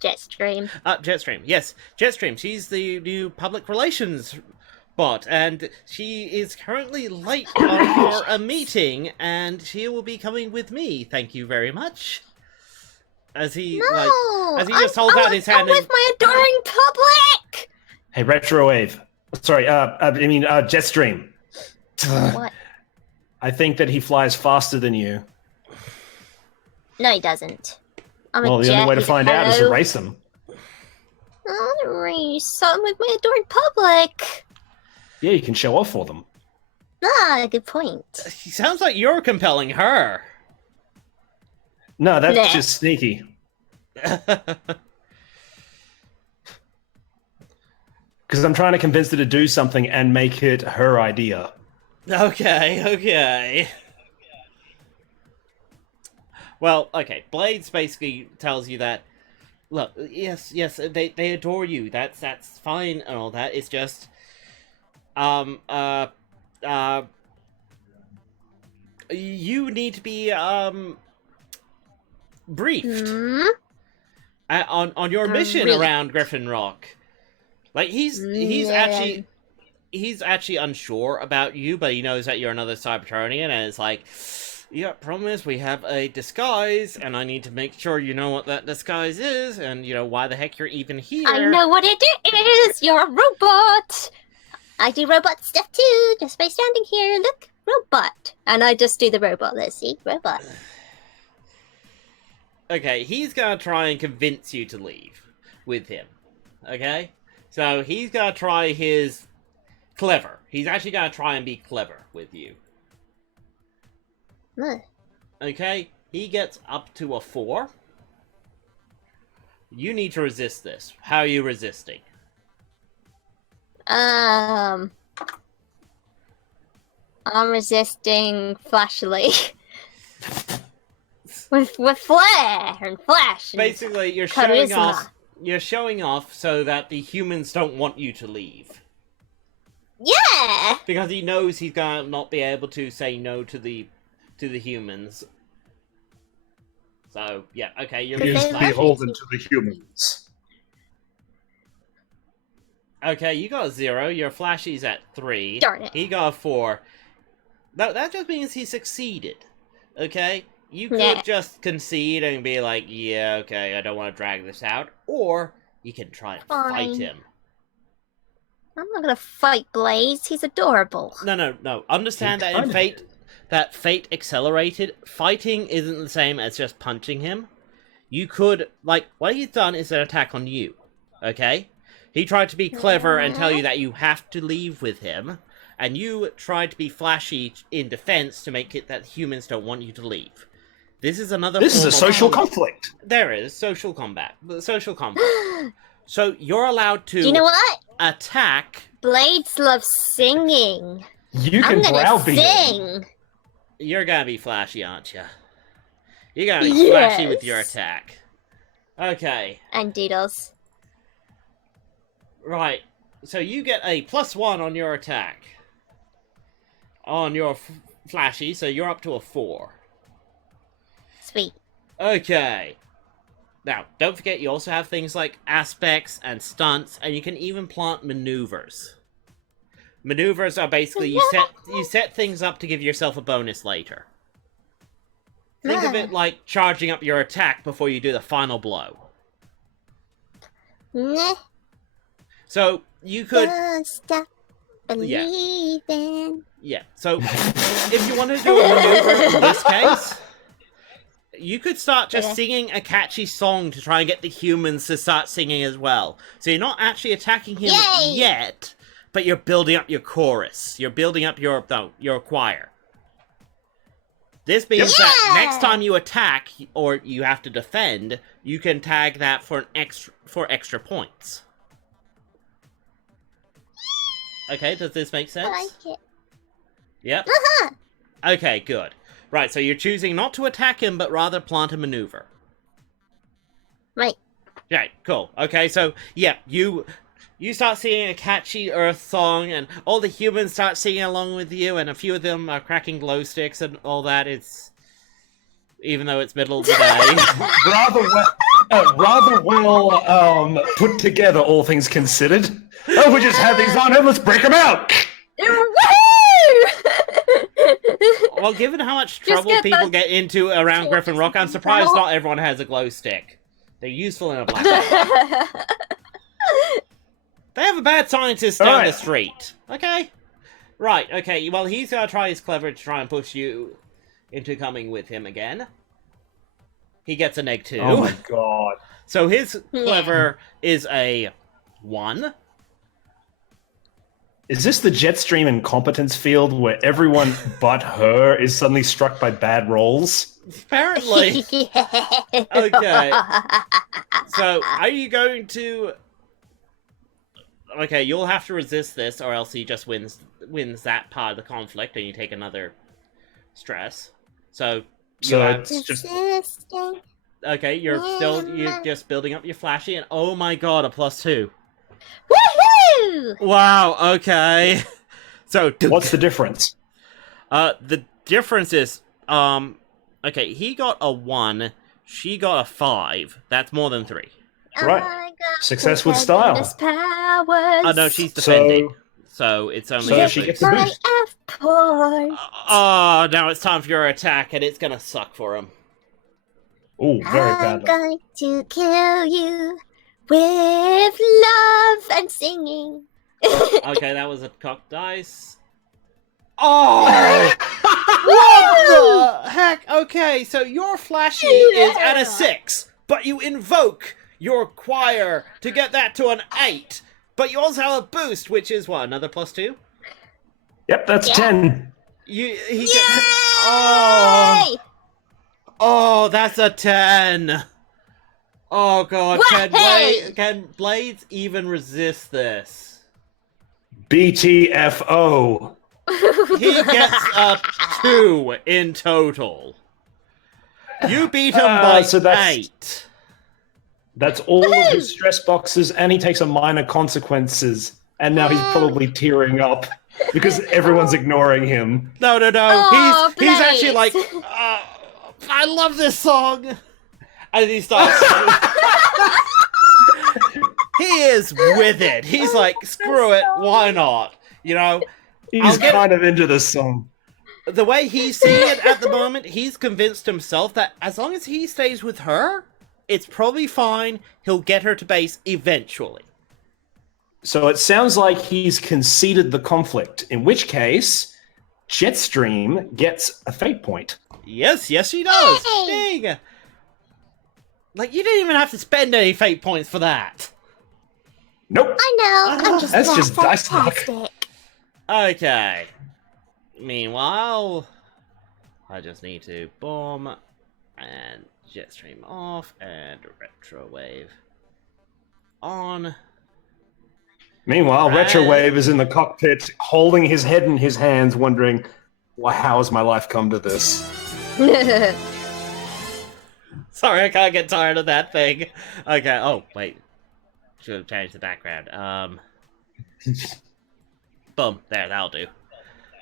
Jetstream. Jetstream. Yes, Jetstream. She's the new public relations bot, and she is currently late for a meeting, and she will be coming with me. Thank you very much. As he just holds out his hand. I'm with my adoring public. Hey, Retrowave. Sorry, Jetstream. What? I think that he flies faster than you. No, he doesn't. I'm Well, a the jet. only way to find out is to Hello? race him. I want to race something with my adoring public. Yeah, you can show off for them. Ah, good point. She sounds like you're compelling her. No, that's Nah. just sneaky. Because I'm trying to convince her to do something and make it her idea. Okay. Well, okay. Blades basically tells you that, look, yes, they adore you. That's fine and all that. It's just, you need to be briefed on your mission Briefed. around Griffin Rock. Like he's actually unsure about you, but he knows that you're another Cybertronian, and it's like, yeah, problem is we have a disguise, and I need to make sure you know what that disguise is, and you know why the heck you're even here. I know what it is. You're a robot. I do robot stuff too, just by standing here. Look, robot. And I just do the robot. Let's see, robot. Okay, he's gonna try and convince you to leave with him. Okay? So he's gonna try his clever. He's actually gonna try and be clever with you. Okay? He gets up to a 4. You need to resist this. How are you resisting? I'm resisting flashlight. with flare and flash. And Basically, you're charisma. showing off so that the humans don't want you to leave. Yeah. Because he knows he's gonna not be able to say no to the humans. So, yeah, okay, you're He's being beholden to the humans. Okay, you got a 0. Your flashy's at 3. Darn it. He got a 4. That just means he succeeded. Okay? You could Yeah. just concede and be like, yeah, okay, I don't want to drag this out. Or you can try and fight Fine. him. I'm not gonna fight Blaze. He's adorable. No. Understand that in kinda Fate, that Fate accelerated, fighting isn't the same as just punching him. you could, like, what he's done is an attack on you, okay? He tried to be clever and tell you that you have to leave with him, and you tried to be flashy in defense to make it that humans don't want you to leave. This is another This is form a of social conflict. There is social combat. Social combat. So you're allowed to Do you know what? attack. Blades love singing. You I'm can gonna browbeat him. sing. You're gonna be flashy, aren't you? You're gonna be flashy with your attack. Okay. And doodles. Right. So you get a +1 on your attack. On your flashy, so you're up to a 4. Sweet. Okay. Now, don't forget you also have things like aspects and stunts, and you can even plant maneuvers. Maneuvers are basically you set things up to give yourself a bonus later. Think of it like charging up your attack before you do the final blow. Nah, So you could don't stop believing. Yeah. So if you want to do a maneuver in this case, you could start just singing a catchy song to try and get the humans to start singing as well. So you're not actually attacking him yet, but you're building up your chorus. You're building up your choir. This means that next time you attack or you have to defend, you can tag that for extra points. Okay, does this make sense? I like it. Yep. Okay, good. Right, so you're choosing not to attack him, but rather plant a maneuver. Right. Right, cool. Okay, so, yeah, you start singing a catchy Earth song, and all the humans start singing along with you, and a few of them are cracking glow sticks and all that. It's... Even though it's middle of the day. rather well put together, all things considered. Oh, we just have these on him, let's break them out! Well, given how much trouble people get into around Griffin Rock, I'm surprised not everyone has a glow stick. They're useful in a black hole. They have a bad scientist down the street. Okay? Right, okay, well, he's gonna try his clever to try and push you into coming with him again. He gets a -2. Oh my god. So his clever is a 1. Is this the Jetstream incompetence field where everyone but her is suddenly struck by bad rolls? Apparently. Okay. So, are you going to... Okay, you'll have to resist this, or else he just wins that part of the conflict, and you take another stress. So it's just... Okay, you're just building up your flashy, and oh my god, a +2. Woohoo! Wow, okay. So... What's the difference? The difference is, okay, he got a 1, she got a 5. That's more than 3. Right. Success with style. Oh, no, she's defending. So it's only... So she gets the boost. Oh, now it's time for your attack, and it's gonna suck for him. Ooh, very I'm badly. going to kill you with love and singing. Okay, that was a cocked dice. Oh! What the heck? Okay, so your flashy is at a 6, but you invoke your choir to get that to an 8. But you also have a boost, which is what, another +2? Yep, that's 10. Oh, that's a 10. Oh god, can Blades even resist this? BTFO. He gets a 2 in total. You beat him by 8. That's all of his stress boxes, and he takes a minor consequences. And now he's probably tearing up because everyone's ignoring him. No. Oh, he's actually like, I love this song. And he starts. He is with it. He's like, screw it, why not? You know, he's kind of into this song. The way he's seeing it at the moment, he's convinced himself that as long as he stays with her, it's probably fine. He'll get her to base eventually. So it sounds like he's conceded the conflict, in which case, Jetstream gets a fate point. Yes, she does. Dang. Like, you didn't even have to spend any fate points for that. Nope. I know. I'm just That's just dice luck. fantastic. Okay. Meanwhile, I just need to boom and Jetstream off and Retrowave on. Meanwhile, Retrowave is in the cockpit, holding his head in his hands, wondering, "Why? How has my life come to this?" Sorry, I can't get tired of that thing. Okay. Oh wait, should have changed the background. Boom. There, that'll do.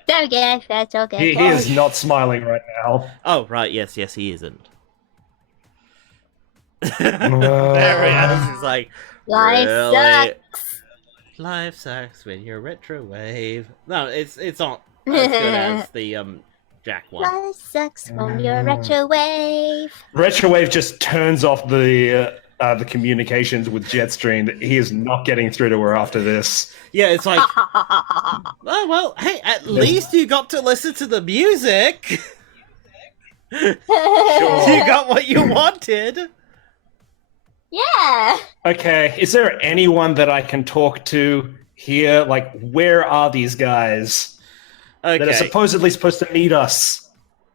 There we go. That's okay. He is not smiling right now. Oh right, yes, he isn't. There he is. He's like, Life really? sucks. Life sucks when you're Retrowave. No, it's not as good as the Jack one. Life sucks when you're retrowave. Retrowave just turns off the communications with Jetstream. He is not getting through to her after this. Yeah, it's like, oh well, hey, at least you got to listen to the music. Sure. You got what you wanted. Yeah. Okay, is there anyone that I can talk to here? Like, where are these guys that are Okay. supposedly supposed to meet us?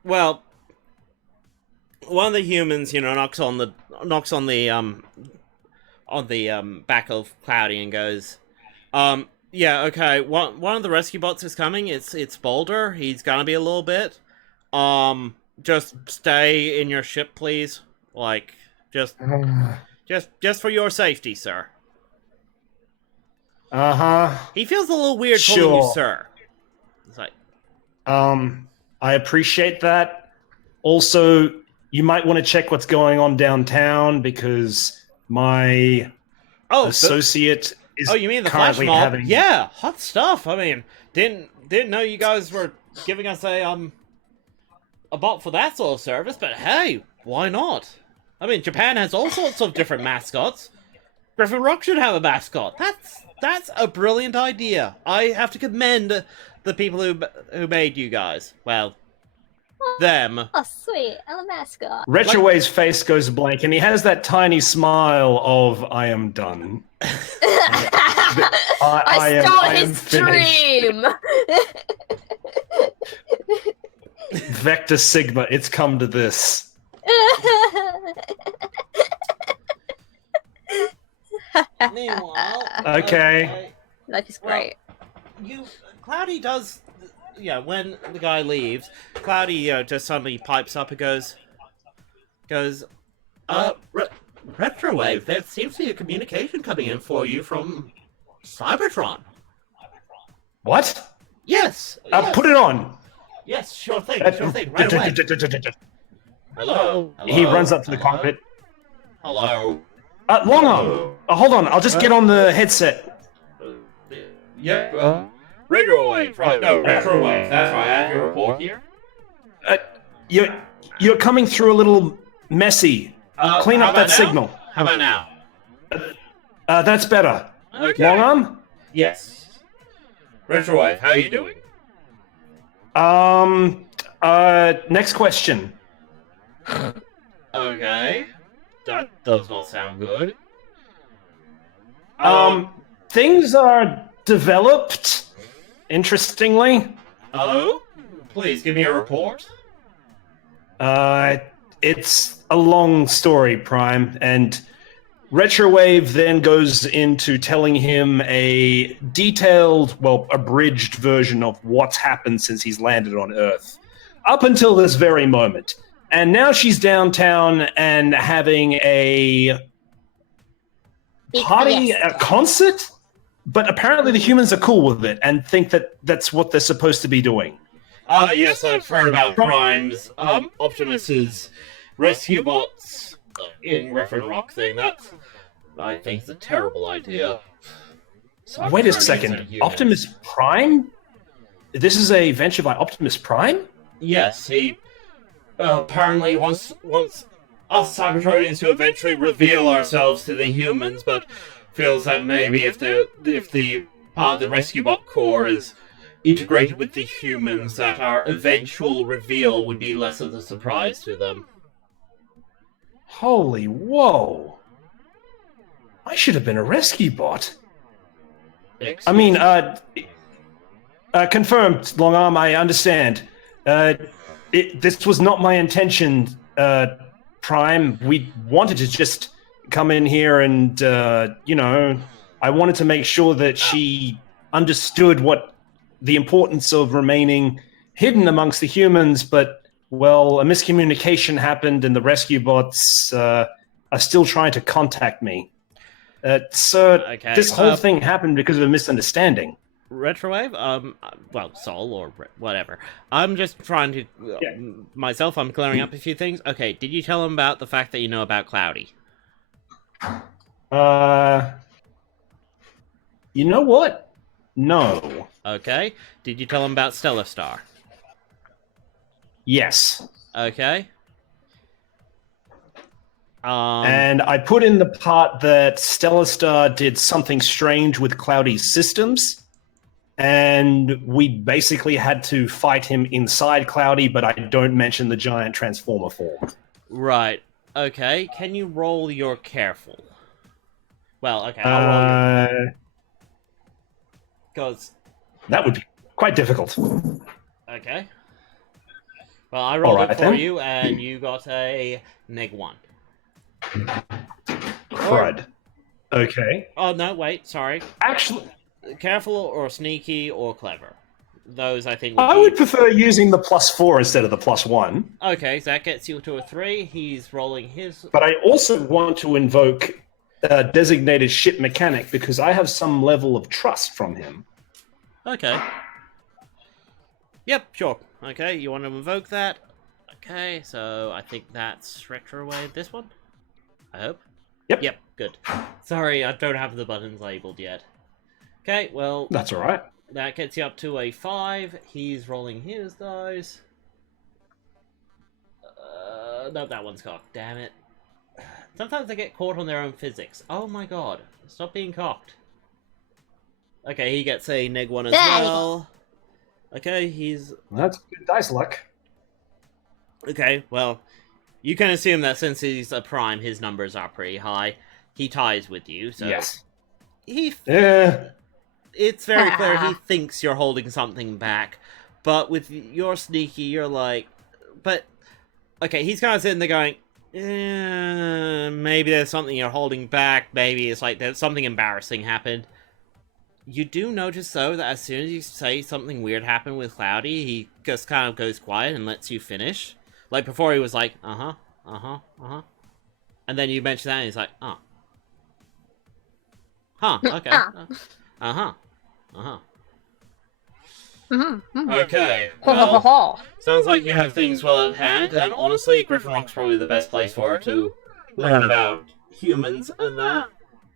Well, one of the humans, knocks on the back of Cloudy and goes, yeah, okay. One of the rescue bots is coming. It's Boulder. He's gonna be a little bit. Just stay in your ship, please. Like, just for your safety, sir. He feels a little weird calling you Sure. sir. It's like, I appreciate that. Also, you might want to check what's going on downtown because my associate is you mean the flash currently mob? having... Yeah, hot stuff. I mean, didn't know you guys were giving us a bot for that sort of service, but hey, why not? I mean, Japan has all sorts of different mascots. Griffin Rock should have a mascot. That's a brilliant idea. I have to commend the people who made you guys. Well, them. Oh, sweet. I'm a mascot. Retrowave's face goes blank, and he has that tiny smile of, I am done. I stole his dream. Vector Sigma, it's come to this. Meanwhile, Okay. Life is great. Cloudy does, when the guy leaves, Cloudy just suddenly pipes up and goes, Retrowave, there seems to be a communication coming in for you from Cybertron. What? Yes. Put it on. Yes, sure thing, right away. Hello. He runs up to the cockpit. Hello. Long arm. Hold on, I'll just get on the headset. Yeah. Retrowave, right? No, Retrowave. That's right. I have your report here. You're coming through a little messy. Clean up that signal. How about now? That's better. Okay. Long arm? Yes. Retrowave, how are you doing? Next question. Okay. That does not sound good. Things are developed, interestingly. Hello? Please give me a report. It's a long story, Prime, and Retrowave then goes into telling him a detailed, abridged version of what's happened since he's landed on Earth, up until this very moment. And now she's downtown and having a party, a concert, but apparently the humans are cool with it and think that that's what they're supposed to be doing. Yes, I've heard about Prime's, Optimus's rescue bots in Griffin Rock thing. I think it's a terrible idea. Wait a second, Optimus Prime? This is a venture by Optimus Prime? Yes, he apparently wants us Cybertronians to eventually reveal ourselves to the humans, but feels that maybe if the part of the rescue bot core is integrated with the humans, that our eventual reveal would be less of a surprise to them. Holy whoa. I should have been a rescue bot. I mean, confirmed, Long Arm, I understand. This was not my intention, Prime. We wanted to just come in here and, I wanted to make sure that she understood what the importance of remaining hidden amongst the humans, but, well, a miscommunication happened and the rescue bots are still trying to contact me. Sir, this whole thing happened because of a misunderstanding. Retrowave? Well, Sol or whatever. I'm just trying to... myself, I'm clearing up a few things. Okay, did you tell him about the fact that you know about Cloudy? You know what? No. Okay. Did you tell him about Stellar Star? Yes. Okay. And I put in the part that Stellar Star did something strange with Cloudy's systems, and we basically had to fight him inside Cloudy, but I don't mention the giant Transformer form. Right. Okay. Can you roll your careful? Well, okay, I'll roll your... Because... That would be quite difficult. Okay. Well, I rolled it for then. you, and you got a -1. Crud. Okay. Oh, no, wait, sorry. Actually... Careful or sneaky or clever. Those, I think, I would prefer using the +4 instead of the +1. Okay, so that gets you to a 3. He's rolling his... But I also want to invoke designated ship mechanic because I have some level of trust from him. Okay. Yep, sure. Okay, you want to invoke that? Okay, so I think that's Retrowave. This one? I hope? Yep. Yep, good. Sorry, I don't have the buttons labeled yet. Okay, well... That's alright. That gets you up to a 5. He's rolling his dice. No, that one's cocked. Damn it. Sometimes they get caught on their own physics. Oh my god. Stop being cocked. Okay, he gets a -1 as well. Okay, he's... That's good dice luck. Okay, well, you can assume that since he's a prime, his numbers are pretty high. He ties with you, so... Yes. It's very clear he thinks you're holding something back. But with your sneaky, you're like... But... Okay, he's kind of sitting there going... maybe there's something you're holding back. Maybe it's like there's something embarrassing happened. You do notice, though, that as soon as you say something weird happened with Cloudy, he just kind of goes quiet and lets you finish. Like, before he was like, uh-huh, uh-huh, uh-huh. And then you mention that and he's like, oh. Huh, okay. Uh-huh, uh-huh. Okay, well, sounds like you have things well at hand, and honestly, Griffin Rock's probably the best place for her to learn about humans and that.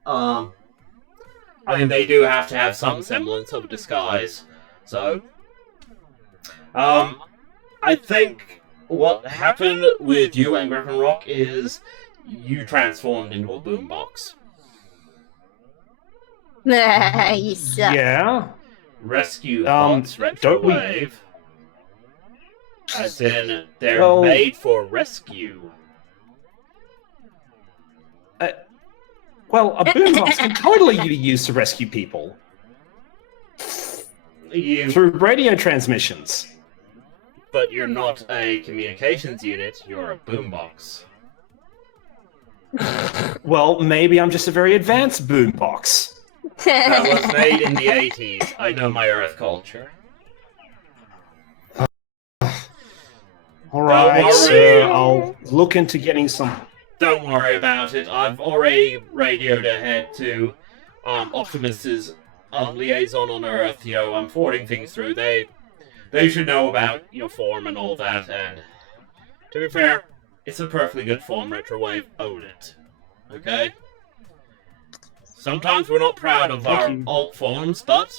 I mean, they do have to have some semblance of disguise, so... I think what happened with you and Griffin Rock is you transformed into a boombox. You suck. Yeah? Rescue bots, Retrowave. As in, they're made for rescue. Well, a boombox can totally be used to rescue people. Through radio transmissions. But you're not a communications unit, you're a boombox. Well, maybe I'm just a very advanced boombox. That was made in the 80s. I know my Earth culture. Alright, so I'll look into getting some... Don't worry about it. I've already radioed ahead to Optimus's liaison on Earth. You know, I'm forwarding things through. They should know about your form and all that. And to be fair, it's a perfectly good form. Retrowave, own it. Okay? Sometimes we're not proud of our alt forms, but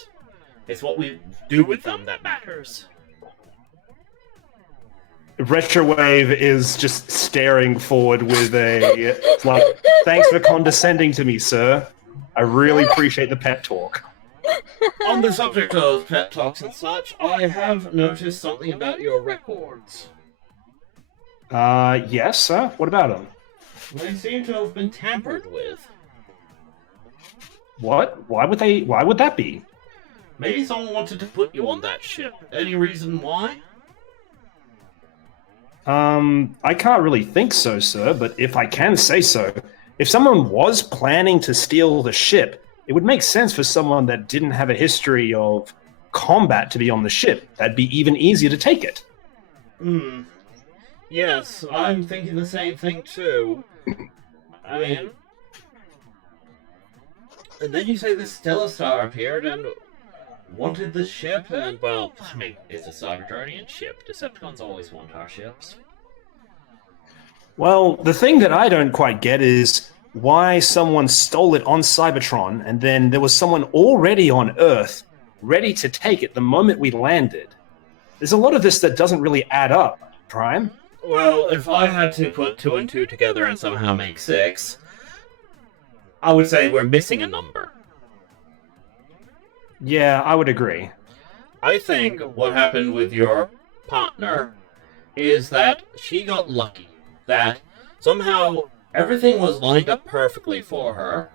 it's what we do with them that matters. Retrowave is just staring forward with a... like, thanks for condescending to me, sir. I really appreciate the pep talk. On the subject of pep talks and such, I have noticed something about your records. Yes, sir? What about them? They seem to have been tampered with. What? Why would that be? Maybe someone wanted to put you on that ship. Any reason why? I can't really think so, sir, but if I can say so, if someone was planning to steal the ship, it would make sense for someone that didn't have a history of combat to be on the ship. That'd be even easier to take it. Yes, I'm thinking the same thing too. I mean... And then you say this Stellar Star appeared and wanted the ship, and, well, I mean, it's a Cybertronian ship. Decepticons always want our ships. Well, the thing that I don't quite get is why someone stole it on Cybertron, and then there was someone already on Earth ready to take it the moment we landed. There's a lot of this that doesn't really add up, Prime. Well, if I had to put 2 and 2 together and somehow make 6, I would say we're missing a number. Yeah, I would agree. I think what happened with your partner is that she got lucky. That somehow everything was lined up perfectly for her,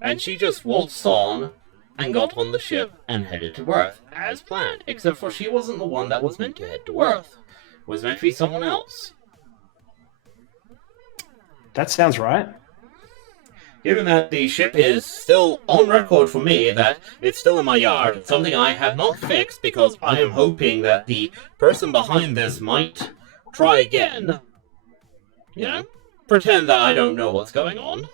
and she just waltzed on and got on the ship and headed to Earth, as planned. Except for she wasn't the one that was meant to head to Earth. It was meant to be someone else. That sounds right. Given that the ship is still on record for me, that it's still in my yard, something I have not fixed because I am hoping that the person behind this might try again. You know, pretend that I don't know what's going on.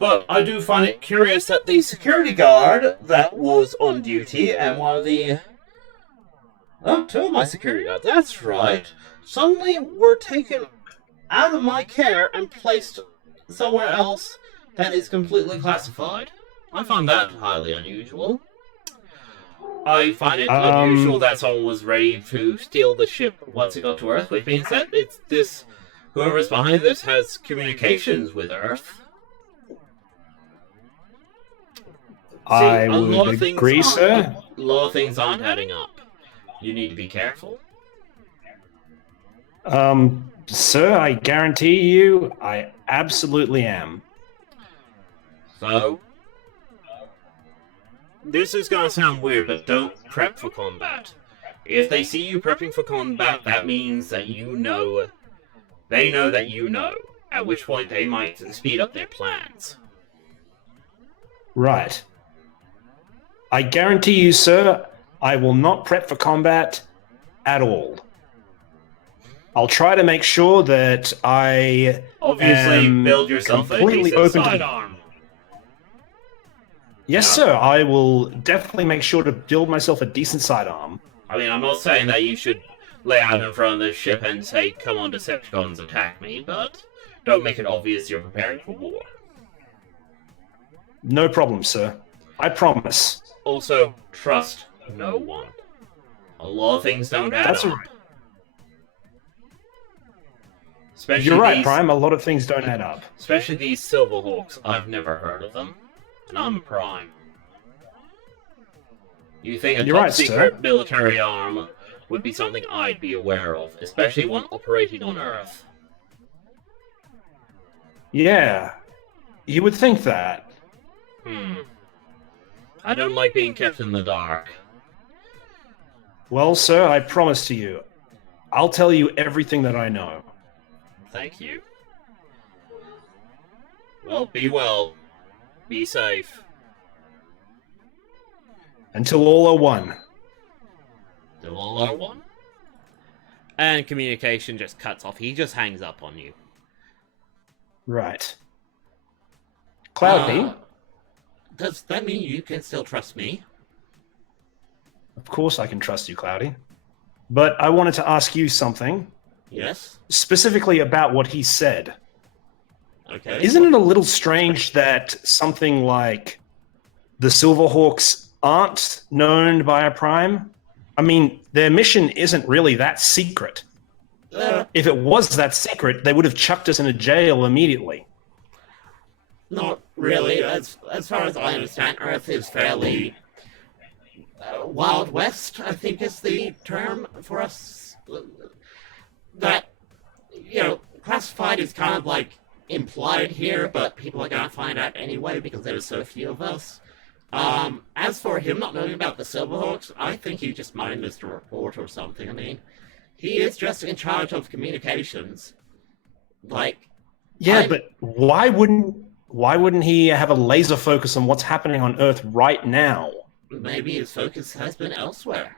But I do find it curious that the security guard that was on duty and one of the... Oh, 2 of my security guards, that's right, suddenly were taken out of my care and placed somewhere else that is completely classified. I find that highly unusual. I find it unusual that someone was ready to steal the ship once it got to Earth, which means that it's this... Whoever's behind this has communications with Earth. I would agree, sir. A lot of things aren't adding up. You need to be careful. Sir, I guarantee you, I absolutely am. So, this is gonna sound weird, but don't prep for combat. If they see you prepping for combat, that means that you know, they know that you know, at which point they might speed up their plans. Right. I guarantee you, sir, I will not prep for combat at all. I'll try to make sure that I obviously build yourself completely a decent open to... sidearm. Yes, sir. I will definitely make sure to build myself a decent sidearm. I mean, I'm not saying that you should lay out in front of the ship and say, "Come on, Decepticons, attack me," but don't make it obvious you're preparing for war. No problem, sir. I promise. Also, trust no one. A lot of things don't add That's up. right. Especially You're right, these, Prime. A lot of things don't add up. Especially these Silverhawks. I've never heard of them. And I'm Prime. You think a You're top right, secret sir. military arm would be something I'd be aware of, especially one operating on Earth. Yeah. You would think that. I don't like being kept in the dark. Well, sir, I promise to you, I'll tell you everything that I know. Thank you. Well, be well. Be safe. Until all are one. Till all are one. And communication just cuts off. He just hangs up on you. Right. Cloudy? Does that mean you can still trust me? Of course I can trust you, Cloudy. But I wanted to ask you something. Yes? Specifically about what he said. Okay. Isn't it a little strange that something like the Silverhawks aren't known by a Prime? I mean, their mission isn't really that secret. If it was that secret, they would have chucked us in a jail immediately. Not really. As far as I understand, Earth is fairly... Wild West, I think is the term for us. That, you know, classified is kind of like implied here, but people are gonna find out anyway because there's so few of us. As for him not knowing about the Silverhawks, I think he just might have missed a report or something. I mean, he is just in charge of communications. Like, yeah, but why wouldn't he have a laser focus on what's happening on Earth right now? Maybe his focus has been elsewhere.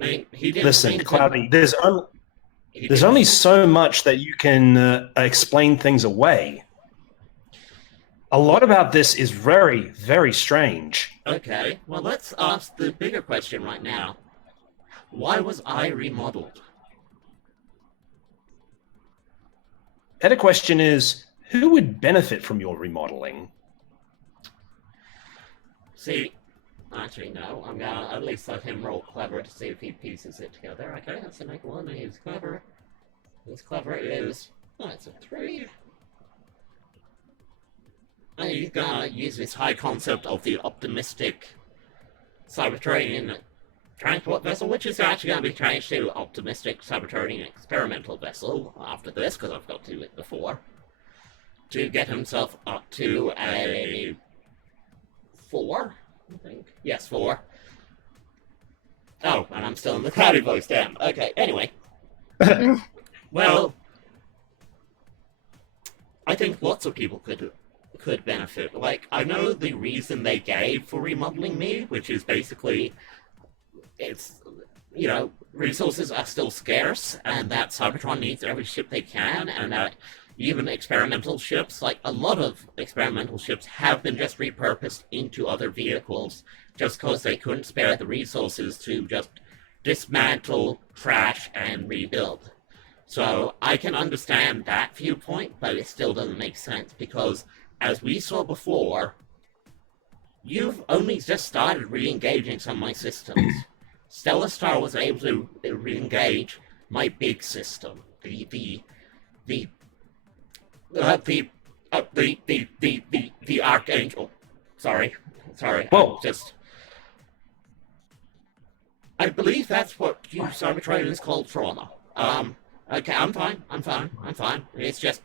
I mean, he didn't. Listen, Cloudy, there's only so much that you can explain things away. A lot about this is very, very strange. Okay, well, let's ask the bigger question right now. Why was I remodeled? Better question is, who would benefit from your remodeling? See, actually, no. I'm gonna at least let him roll clever to see if he pieces it together. Okay, that's a make one. He's clever. His clever is... oh, it's a 3. And he's gonna use this high concept of the optimistic Cybertronian transport vessel, which is actually going to be changed to optimistic Cybertronian experimental vessel after this, because I've got to do it before, to get himself up to a 4, I think. Yes, 4. Oh, and I'm still in the cloudy voice, damn. Okay, anyway. Well, I think lots of people could benefit. Like, I know the reason they gave for remodeling me, which is basically, it's, you know, resources are still scarce, and that Cybertron needs every ship they can, and that even experimental ships, like a lot of experimental ships, have been just repurposed into other vehicles just because they couldn't spare the resources to just dismantle, trash, and rebuild. So I can understand that viewpoint, but it still doesn't make sense because, as we saw before, you've only just started re-engaging some of my systems. Stellar Star was able to re-engage my big system, the Archangel. Sorry, Whoa. I believe that's what you Cybertronians call trauma. Okay, I'm fine. It's just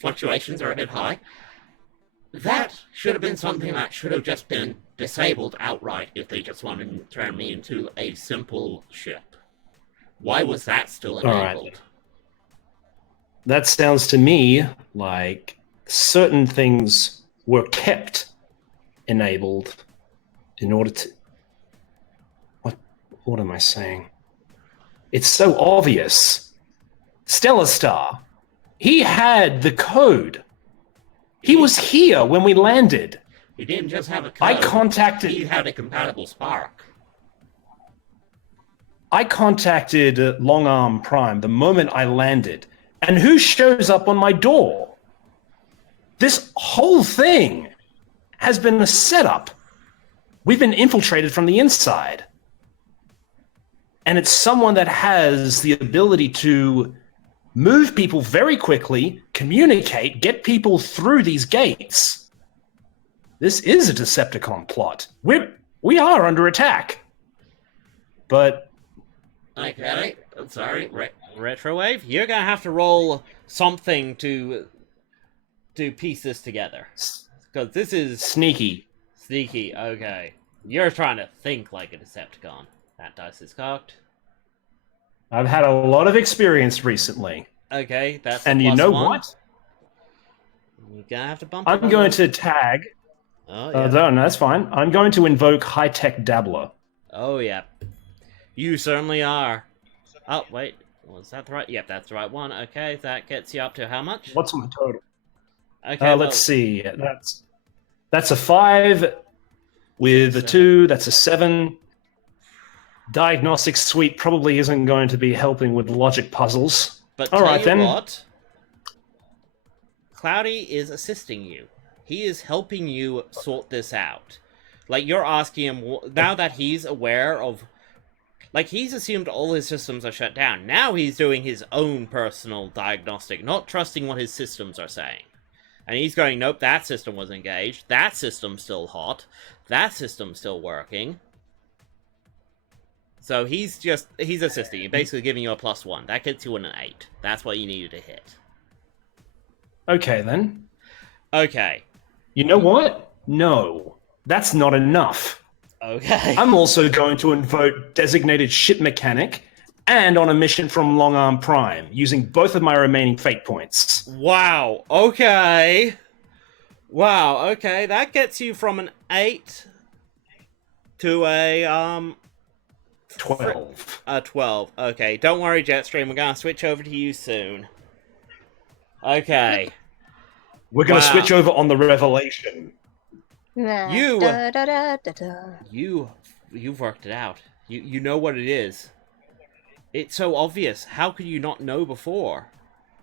fluctuations are a bit high. That should have been something that should have just been disabled outright if they just wanted to turn me into a simple ship. Why was that still enabled? Right. That sounds to me like certain things were kept enabled in order to... What am I saying? It's so obvious. Stellar Star, he had the code. He was here when we landed. He didn't just have a code. He had a compatible spark. I contacted Long Arm Prime the moment I landed. And who shows up on my door? This whole thing has been a setup. We've been infiltrated from the inside. And it's someone that has the ability to move people very quickly, communicate, get people through these gates. This is a Decepticon plot. We are under attack. But... Okay, I'm sorry. Retrowave, you're gonna have to roll something to piece this together. Because this is... Sneaky. Sneaky, okay. You're trying to think like a Decepticon. That dice is cocked. I've had a lot of experience recently. Okay, that's and you know +1. what? You're gonna have to bump. I'm going to tag. Oh yeah. No, that's fine. I'm going to invoke High Tech Dabbler. Oh yeah. You certainly are. Oh wait, was that the right? Yep, that's the right one. Okay, that gets you up to how much? What's my total? Okay, let's see. That's a 5 with a 2. That's a 7. Diagnostic Suite probably isn't going to be helping with logic puzzles. But all right then. What? Cloudy is assisting you. He is helping you sort this out. Like, you're asking him, now that he's aware of... Like, he's assumed all his systems are shut down. Now he's doing his own personal diagnostic, not trusting what his systems are saying. And he's going, nope, that system was engaged. That system's still hot. That system's still working. So he's assisting you, basically giving you a +1. That gets you an 8. That's what you needed to hit. Okay, then. Okay. You know what? No. That's not enough. Okay. I'm also going to invoke Designated Ship Mechanic and on a mission from Long Arm Prime, using both of my remaining fate points. Wow. Okay. Wow. Okay, that gets you from an 8 to a 12. A 12. Okay, don't worry, Jetstream. We're gonna switch over to you soon. Okay. We're going to switch over on the Revelation. You've worked it out. You know what it is. It's so obvious. How could you not know before?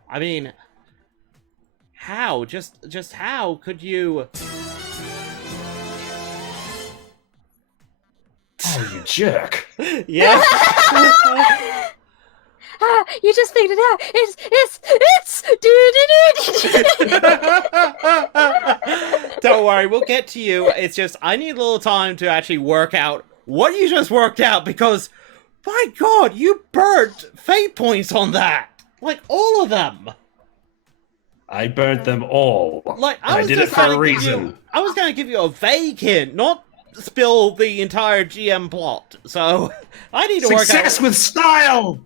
I mean, how? Just how could you? Oh, you jerk. Yeah. You just figured it out. It's Don't worry, we'll get to you. It's just I need a little time to actually work out what you just worked out because, my God, you burnt fate points on that. Like all of them. I burnt them all. Like I did it for a reason. I was going to give you a vague hint, not spill the entire GM plot. So I need to work out. Success with style.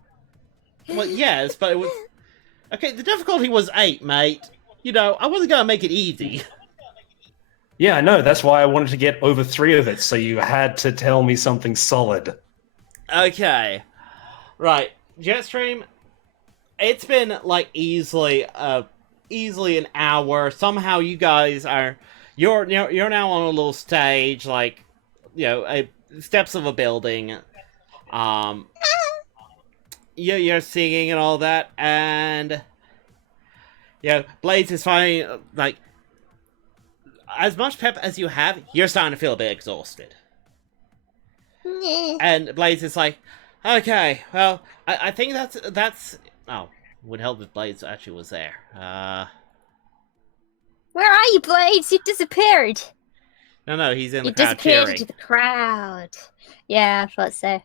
Well, yes, but it was okay. The difficulty was 8, mate. You know, I wasn't going to make it easy. Yeah, I know. That's why I wanted to get over 3 of it, so you had to tell me something solid. Okay. Right. Jetstream, it's been, like, easily an hour. Somehow you guys are... You're now on a little stage, like, you know, steps of a building. You're singing and all that, and... You know, Blades is finally, like... As much pep as you have, you're starting to feel a bit exhausted. And Blades is like, okay, well, I think that's... Oh, would help if Blades actually was there. Where are you, Blades? You disappeared. No, he's in the You crowd disappeared cheering. into the crowd. Yeah, I thought so.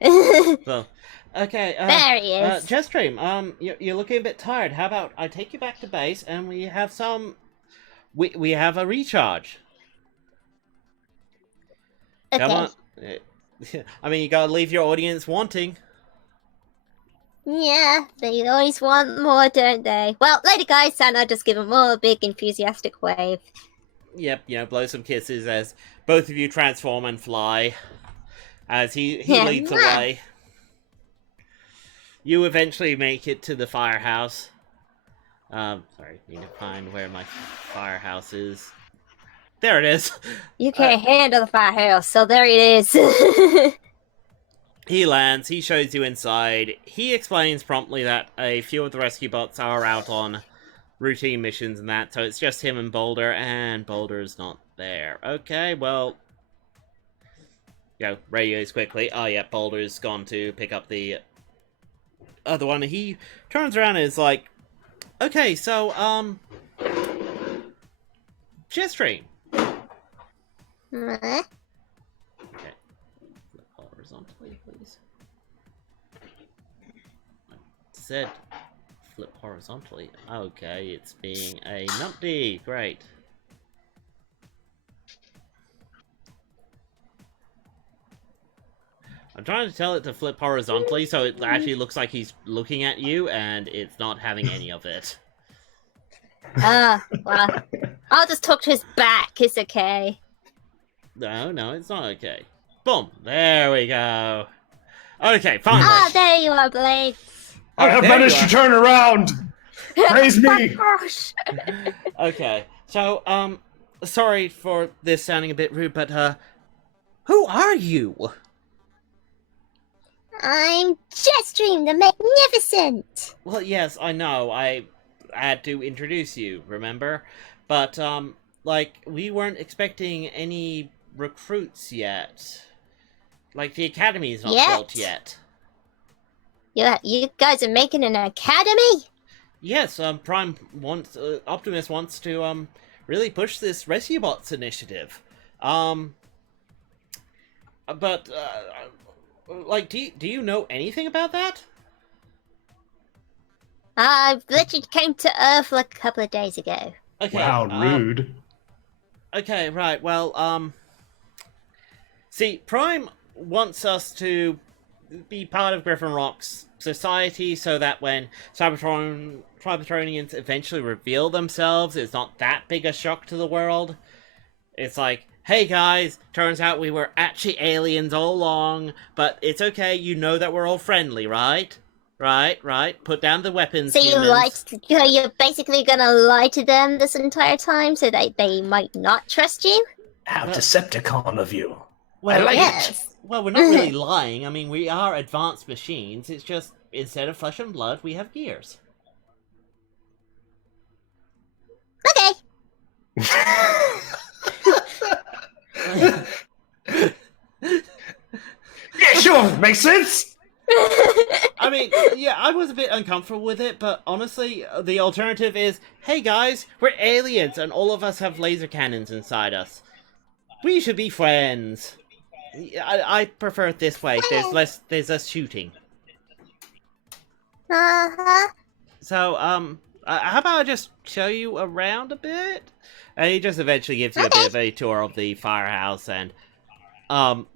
Well, okay, there he is. Jetstream, you're looking a bit tired. How about I take you back to base and we have some... We have a recharge. Okay. Come on. I mean, you gotta leave your audience wanting. Yeah, they always want more, don't they? Well, later, guys, Santa just give him a big enthusiastic wave. Yep, you know, blow some kisses as both of you transform and fly. As he leads away. You eventually make it to the firehouse. Sorry, need to find where my firehouse is. There it is. You can't handle the firehouse, so there it is. He lands, he shows you inside. He explains promptly that a few of the rescue bots are out on routine missions and that, so it's just him and Boulder's not there. Okay, well... radios quickly. Oh yeah, Boulder's gone to pick up the other one. He turns around and is like, okay, so, Jetstream. Okay. Flip horizontally, please. I said flip horizontally. Okay, it's being a numpty. Great. I'm trying to tell it to flip horizontally so it actually looks like he's looking at you, and it's not having any of it. Well, I'll just talk to his back. It's okay. No, it's not okay. Boom! There we go. Okay, finally. Ah, there you are, Blades. I have managed to turn around! Praise me! Gosh. Okay, so, sorry for this sounding a bit rude, but, who are you? I'm Jetstream the Magnificent. Well, yes, I know. I had to introduce you, remember? But, like, we weren't expecting any recruits yet. Like, the academy's not built yet. You guys are making an academy? Yes, Optimus wants to, really push this Rescue Bots initiative. But, like, do you know anything about that? I literally came to Earth like a couple of days ago. Okay. Wow, rude. Okay, right. Well, see, Prime wants us to be part of Griffin Rock's society so that when Cybertronians eventually reveal themselves, it's not that big a shock to the world. It's like, hey guys, turns out we were actually aliens all along, but it's okay, you know that we're all friendly, right? Right. Put down the weapons, So humans. you're basically gonna lie to them this entire time so that they might not trust you? How Decepticon of you. Well, I like yes. Well, we're not really lying. I mean, we are advanced machines. It's just, instead of flesh and blood, we have gears. Okay. Yeah, sure, makes sense. I mean, yeah, I was a bit uncomfortable with it, but honestly, the alternative is, hey guys, we're aliens and all of us have laser cannons inside us. We should be friends. I prefer it this way. There's less shooting. Uh-huh. So, how about I just show you around a bit? And he just eventually gives you a bit of a tour of the firehouse and,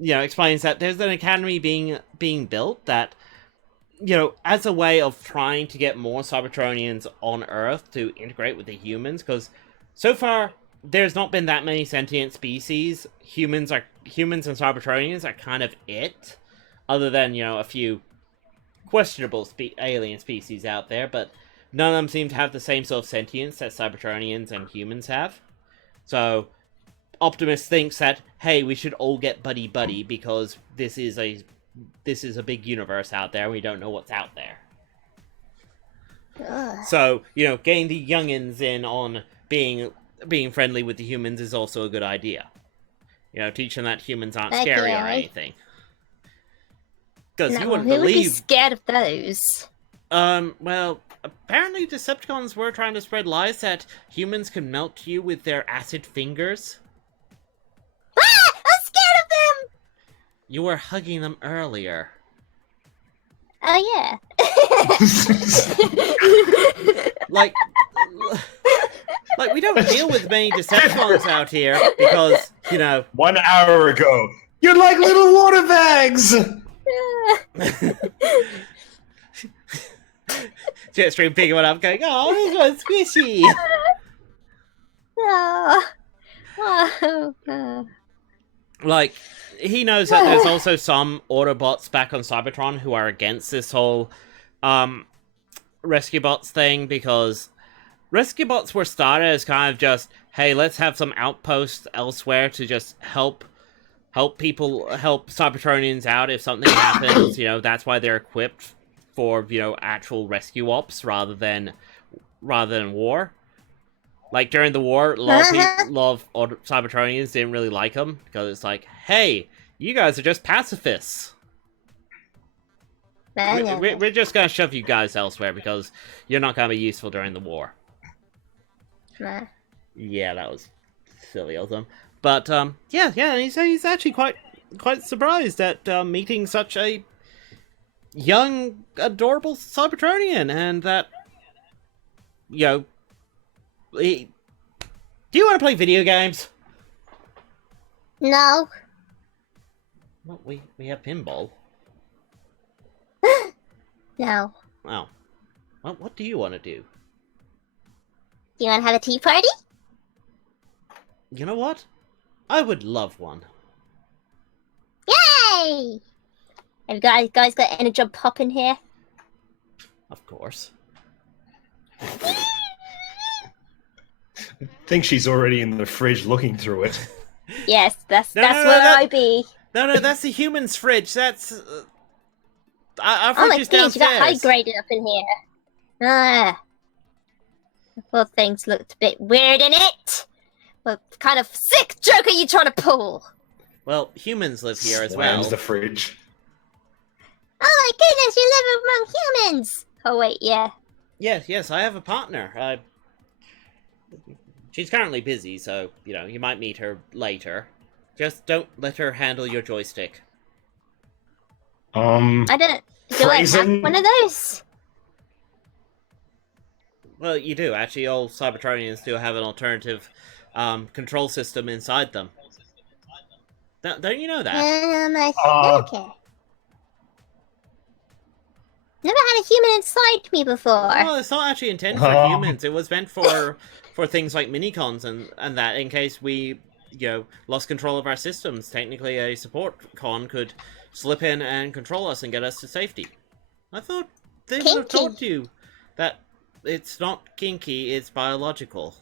explains that there's an academy being built that, as a way of trying to get more Cybertronians on Earth to integrate with the humans, because so far there's not been that many sentient species. Humans and Cybertronians are kind of it, other than, a few questionable alien species out there, but none of them seem to have the same sort of sentience that Cybertronians and humans have. So, Optimus thinks that, hey, we should all get buddy-buddy because this is a big universe out there, we don't know what's out there. Ugh. So, getting the youngins in on being friendly with the humans is also a good idea. Teach them that humans aren't scary or anything. Because you wouldn't who would be believe... scared of those? Well, apparently Decepticons were trying to spread lies that humans can melt you with their acid fingers. Ah! I'm scared of them! You were hugging them earlier. Oh, yeah. Like, we don't deal with many Decepticons out here because, 1 hour ago, you're like little water bags! Jetstream picking one up going, oh, this one's squishy! Oh. Like, he knows that there's also some Autobots back on Cybertron who are against this whole, Rescue Bots thing, because Rescue Bots were started as kind of just, hey, let's have some outposts elsewhere to just help Cybertronians out if something happens. That's why they're equipped for, actual rescue ops rather than war. Like, during the war, a lot of Cybertronians didn't really like them, because it's like, hey, you guys are just pacifists. We're just gonna shove you guys elsewhere, because you're not gonna be useful during the war. Nah. Yeah, that was silly of them. But, yeah, and he's actually quite surprised at meeting such a young, adorable Cybertronian, and that, do you want to play video games? No. Well, we have pinball. No. Oh. Well, what do you want to do? Do you want to have a tea party? You know what? I would love one. Yay! Have you guys got energy pop in here? Of course. I think she's already in the fridge looking through it. Yes, that's where I be. No, that's the human's fridge. That's... our Oh fridge my is goodness, you got high downstairs. graded up in here. Ah. I thought things looked a bit weird in it. What kind of sick joke are you trying to pull? Well, humans live here as Slams well. the fridge. Oh my goodness, you live among humans! Oh wait, yeah. Yes, I have a partner. She's currently busy, so, you might meet her later. Just don't let her handle your joystick. I don't. Do I have one of those? Well, you do. Actually, all Cybertronians do have an alternative control system inside them. Don't you know that? Okay. Never had a human inside me before. Well, it's not actually intended for humans. It was meant for things like minicons and that, in case we, lost control of our systems. Technically, a support con could slip in and control us and get us to safety. I thought they would have told you that it's not kinky, it's biological.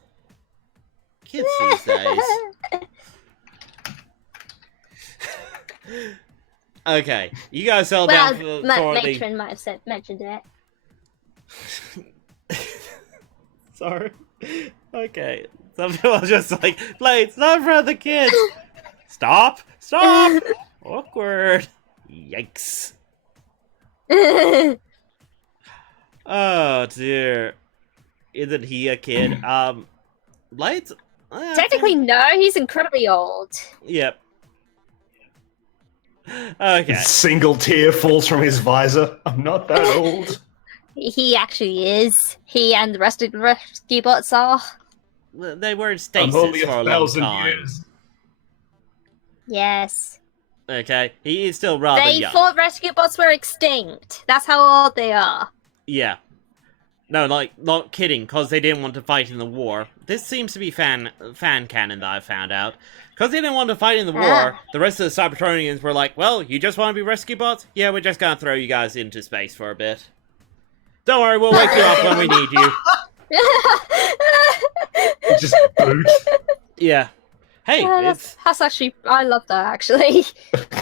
Kids these days. Okay, you guys settle down for Matron might have mentioned it. Sorry. Okay. Some people are just like, Blades, not for the kids. Stop! Stop! Awkward. Yikes. Oh dear. Isn't he a kid? Blades? Technically, no. He's incredibly old. Yep. Okay. A single tear falls from his visor. I'm not that old. He actually is. He and the rest of the rescue bots are. They were in stasis only for a long time. Years. Yes. Okay, he is still rather young. They thought rescue bots were extinct. That's how old they are. Yeah. No, not kidding, because they didn't want to fight in the war. This seems to be fan canon that I found out. Because they didn't want to fight in the war, the rest of the Cybertronians were like, well, you just want to be rescue bots? Yeah, we're just gonna throw you guys into space for a bit. Don't worry, we'll wake you up when we need you. Just boot. Yeah. Hey, that's actually... I love that, actually.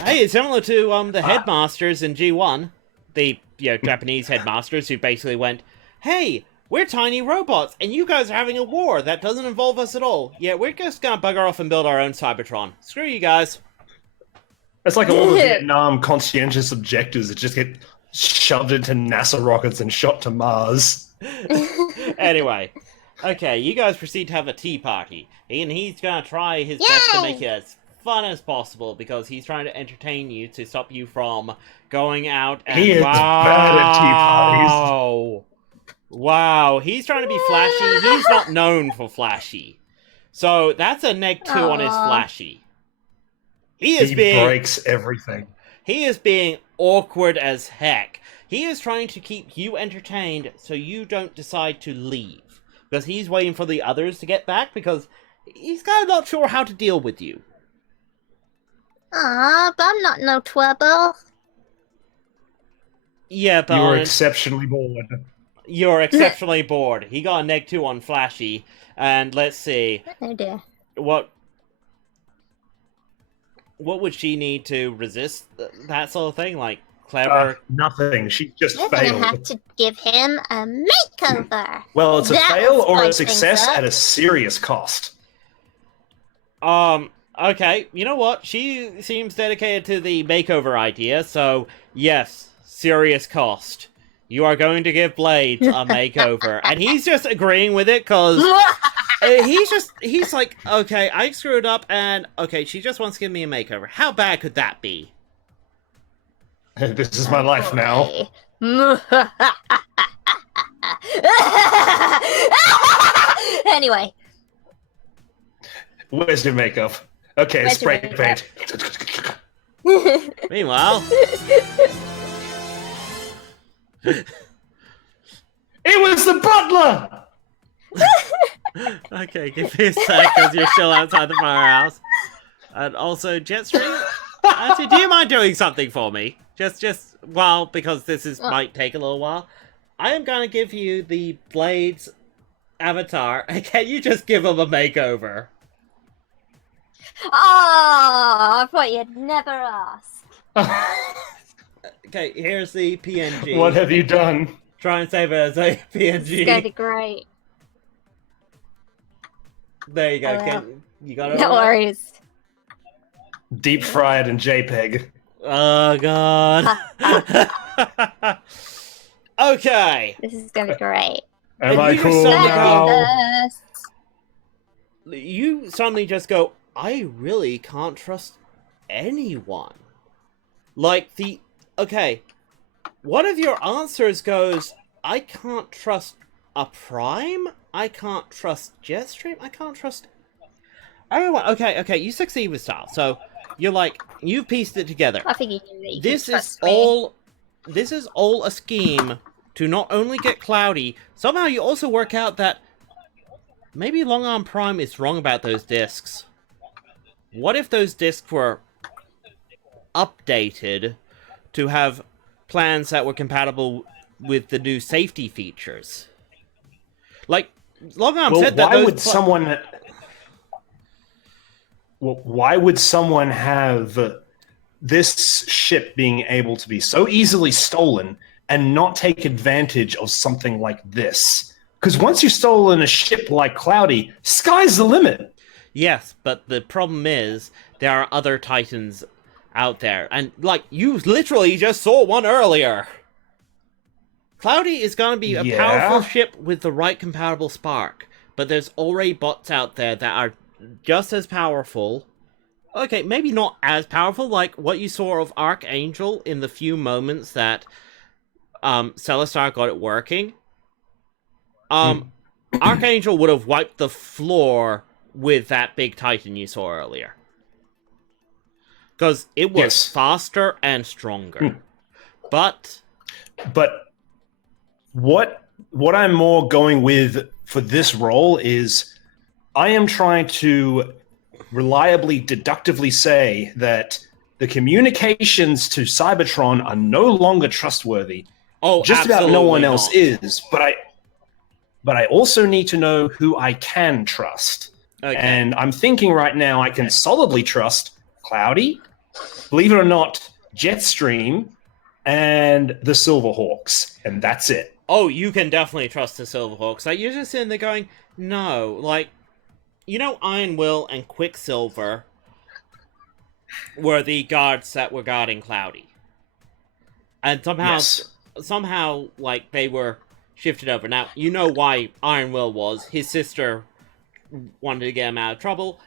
Hey, it's similar to the headmasters in G1. The, Japanese headmasters who basically went, hey, we're tiny robots, and you guys are having a war that doesn't involve us at all. Yeah, we're just gonna bugger off and build our own Cybertron. Screw you guys. It's like all the Vietnam conscientious objectives that just get shoved into NASA rockets and shot to Mars. Anyway, okay, you guys proceed to have a tea party, and he's gonna try his best to make it as fun as possible because he's trying to entertain you to stop you from going out and... He is bad at tea parties. Wow, he's trying to be flashy. He's not known for flashy. So that's a -2 on his flashy. He breaks everything. He is being awkward as heck. He is trying to keep you entertained so you don't decide to leave. Because he's waiting for the others to get back because he's kind of not sure how to deal with you. But I'm not no trouble. Yeah, but... You're exceptionally bored. You're exceptionally bored. He got a -2 on flashy. And let's see. Oh dear. What would she need to resist that sort of thing? Like, clever? Nothing. She just You're failed. gonna have to give him a makeover. Well, it's a That fail will or a spice success things up. at a serious cost. Okay. You know what? She seems dedicated to the makeover idea, so yes, serious cost. You are going to give Blades a makeover. And he's just agreeing with it, because he's like, okay, I screwed up, and okay, she just wants to give me a makeover. How bad could that be? This is my life now. Anyway. Where's your makeup? Okay, Where's your spray paint. Meanwhile... It was the butler! Okay, give me a sec, because you're still outside the firehouse. And also, Jetstream, actually, do you mind doing something for me? Just, well, because might take a little while. I am going to give you the Blades avatar, and can you just give him a makeover? I thought you'd never ask. Okay, here's the PNG. What have you done? Try and save it as a PNG. It's gonna be great. There you go. Hello. You got it? No worries. Deep fried in JPEG. Oh, God. Okay. This is gonna be great. Am I you cool suddenly now? You suddenly just go, I really can't trust anyone. Like, the okay, one of your answers goes, I can't trust a Prime? I can't trust Jetstream? I can't trust everyone. Okay, you succeed with style. So, you're like, you've pieced it together. I think you can really This trust is me. this is all a scheme to not only get Cloudy, somehow you also work out that maybe Long Arm Prime is wrong about those discs. What if those discs were updated to have plans that were compatible with the new safety features? Like, Long Arm said that why would someone... Well, why would someone have this ship being able to be so easily stolen and not take advantage of something like this? Because once you've stolen a ship like Cloudy, sky's the limit. Yes, but the problem is there are other Titans out there. And, like, you literally just saw one earlier. Cloudy is going to be a powerful ship with the right compatible spark. But there's already bots out there that are just as powerful. Okay, maybe not as powerful, like what you saw of Archangel in the few moments that Celestar got it working. Archangel would have wiped the floor with that big Titan you saw earlier. Because it was faster and stronger. But what I'm more going with for this role is I am trying to reliably, deductively say that the communications to Cybertron are no longer trustworthy. Oh, just about no one else not. is. But I also need to know who I can trust. Okay. And I'm thinking right now I can solidly trust Cloudy, believe it or not, Jetstream, and the Silverhawks. And that's it. Oh, you can definitely trust the Silverhawks. Like, you're just sitting there going, no, like, you know, Iron Will and Quicksilver were the guards that were guarding Cloudy. And somehow, like, they were shifted over. Now, you know why Iron Will was. His sister wanted to get him out of trouble.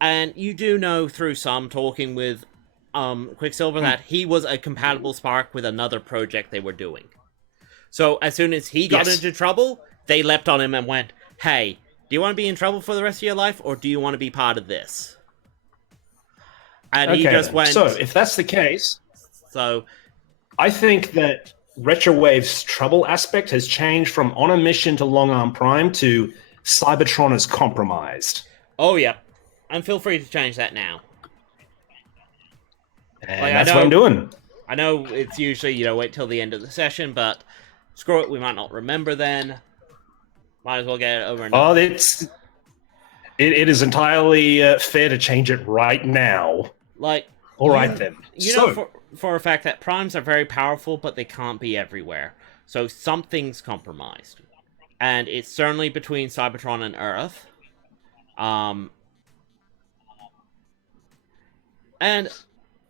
And you do know through some talking with Quicksilver that he was a compatible spark with another project they were doing. So, as soon as he got into trouble, they leapt on him and went, hey, do you want to be in trouble for the rest of your life, or do you want to be part of this? And he just went... So, if that's the case... So... I think that Retrowave's trouble aspect has changed from on a mission to Long Arm Prime to Cybertron is compromised. Oh, yeah. And feel free to change that now. And like, that's what I'm doing. I know it's usually, wait till the end of the session, but screw it, we might not remember then. Might as well get it over and done. It is entirely fair to change it right now. Like, all right then. You know for a fact that primes are very powerful, but they can't be everywhere. So something's compromised, and it's certainly between Cybertron and Earth. And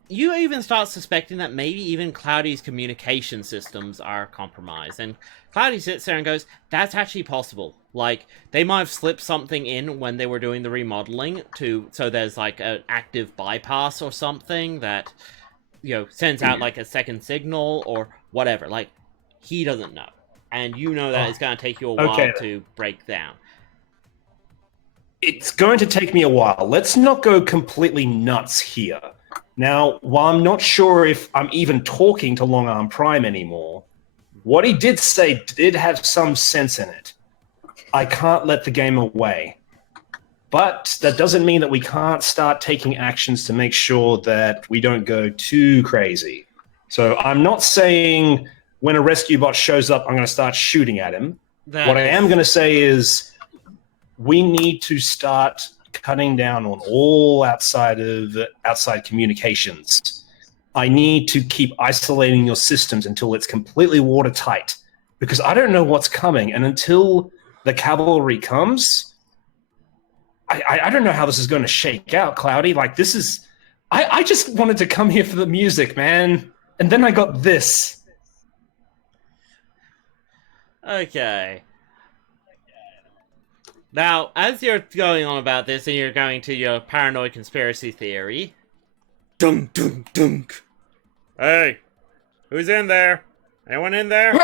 you even start suspecting that maybe even Cloudy's communication systems are compromised. And Cloudy sits there and goes, that's actually possible. Like, they might have slipped something in when they were doing the remodeling so there's like an active bypass or something that, sends out like a second signal or whatever. Like, he doesn't know. And you know that it's going to take you a while to break down. It's going to take me a while. Let's not go completely nuts here. Now, while I'm not sure if I'm even talking to Long Arm Prime anymore, what he did say did have some sense in it. I can't let the game away. But that doesn't mean that we can't start taking actions to make sure that we don't go too crazy. So I'm not saying when a rescue bot shows up, I'm going to start shooting at him. What I am going to say is we need to start cutting down on all outside communications. I need to keep isolating your systems until it's completely watertight, because I don't know what's coming. And until the cavalry comes, I don't know how this is going to shake out, Cloudy. Like, this is... I just wanted to come here for the music, man. And then I got this. Okay. Now, as you're going on about this and you're going to your paranoid conspiracy theory... Dunk, dunk, dunk. Hey, Who's in there? Anyone in there?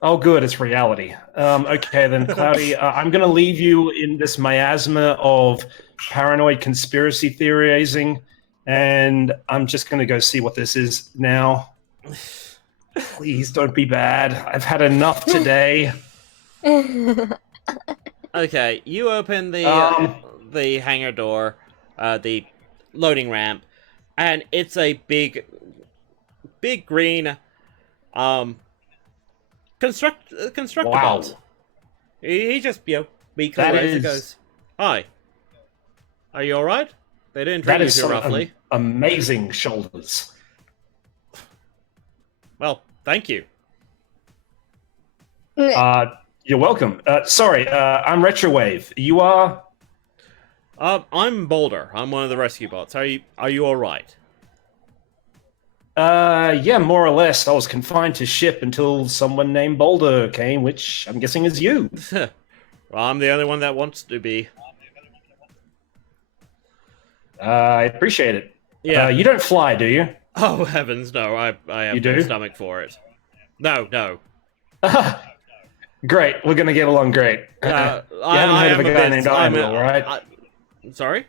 Oh, good, it's reality. Okay, then, Cloudy, I'm going to leave you in this miasma of paranoid conspiracy theorizing, and I'm just going to go see what this is now. Please don't be bad. I've had enough today. Okay, you open the hangar door, the loading ramp, and it's a big green constructor Wow. bot. He just be clear as it goes. Hi, are you all right? They didn't treat you too roughly. Amazing shoulders. Well, thank you. You're welcome. Sorry, I'm Retrowave. You are? I'm Boulder. I'm one of the rescue bots. Are you all right? Yeah, more or less. I was confined to ship until someone named Boulder came, which I'm guessing is you. Well, I'm the only one that wants to be. I appreciate it. Yeah. You don't fly, do you? Oh heavens, no! I have no stomach for it. No. Great, we're gonna get along great. You haven't heard of a guy named Ironwill, right? Sorry?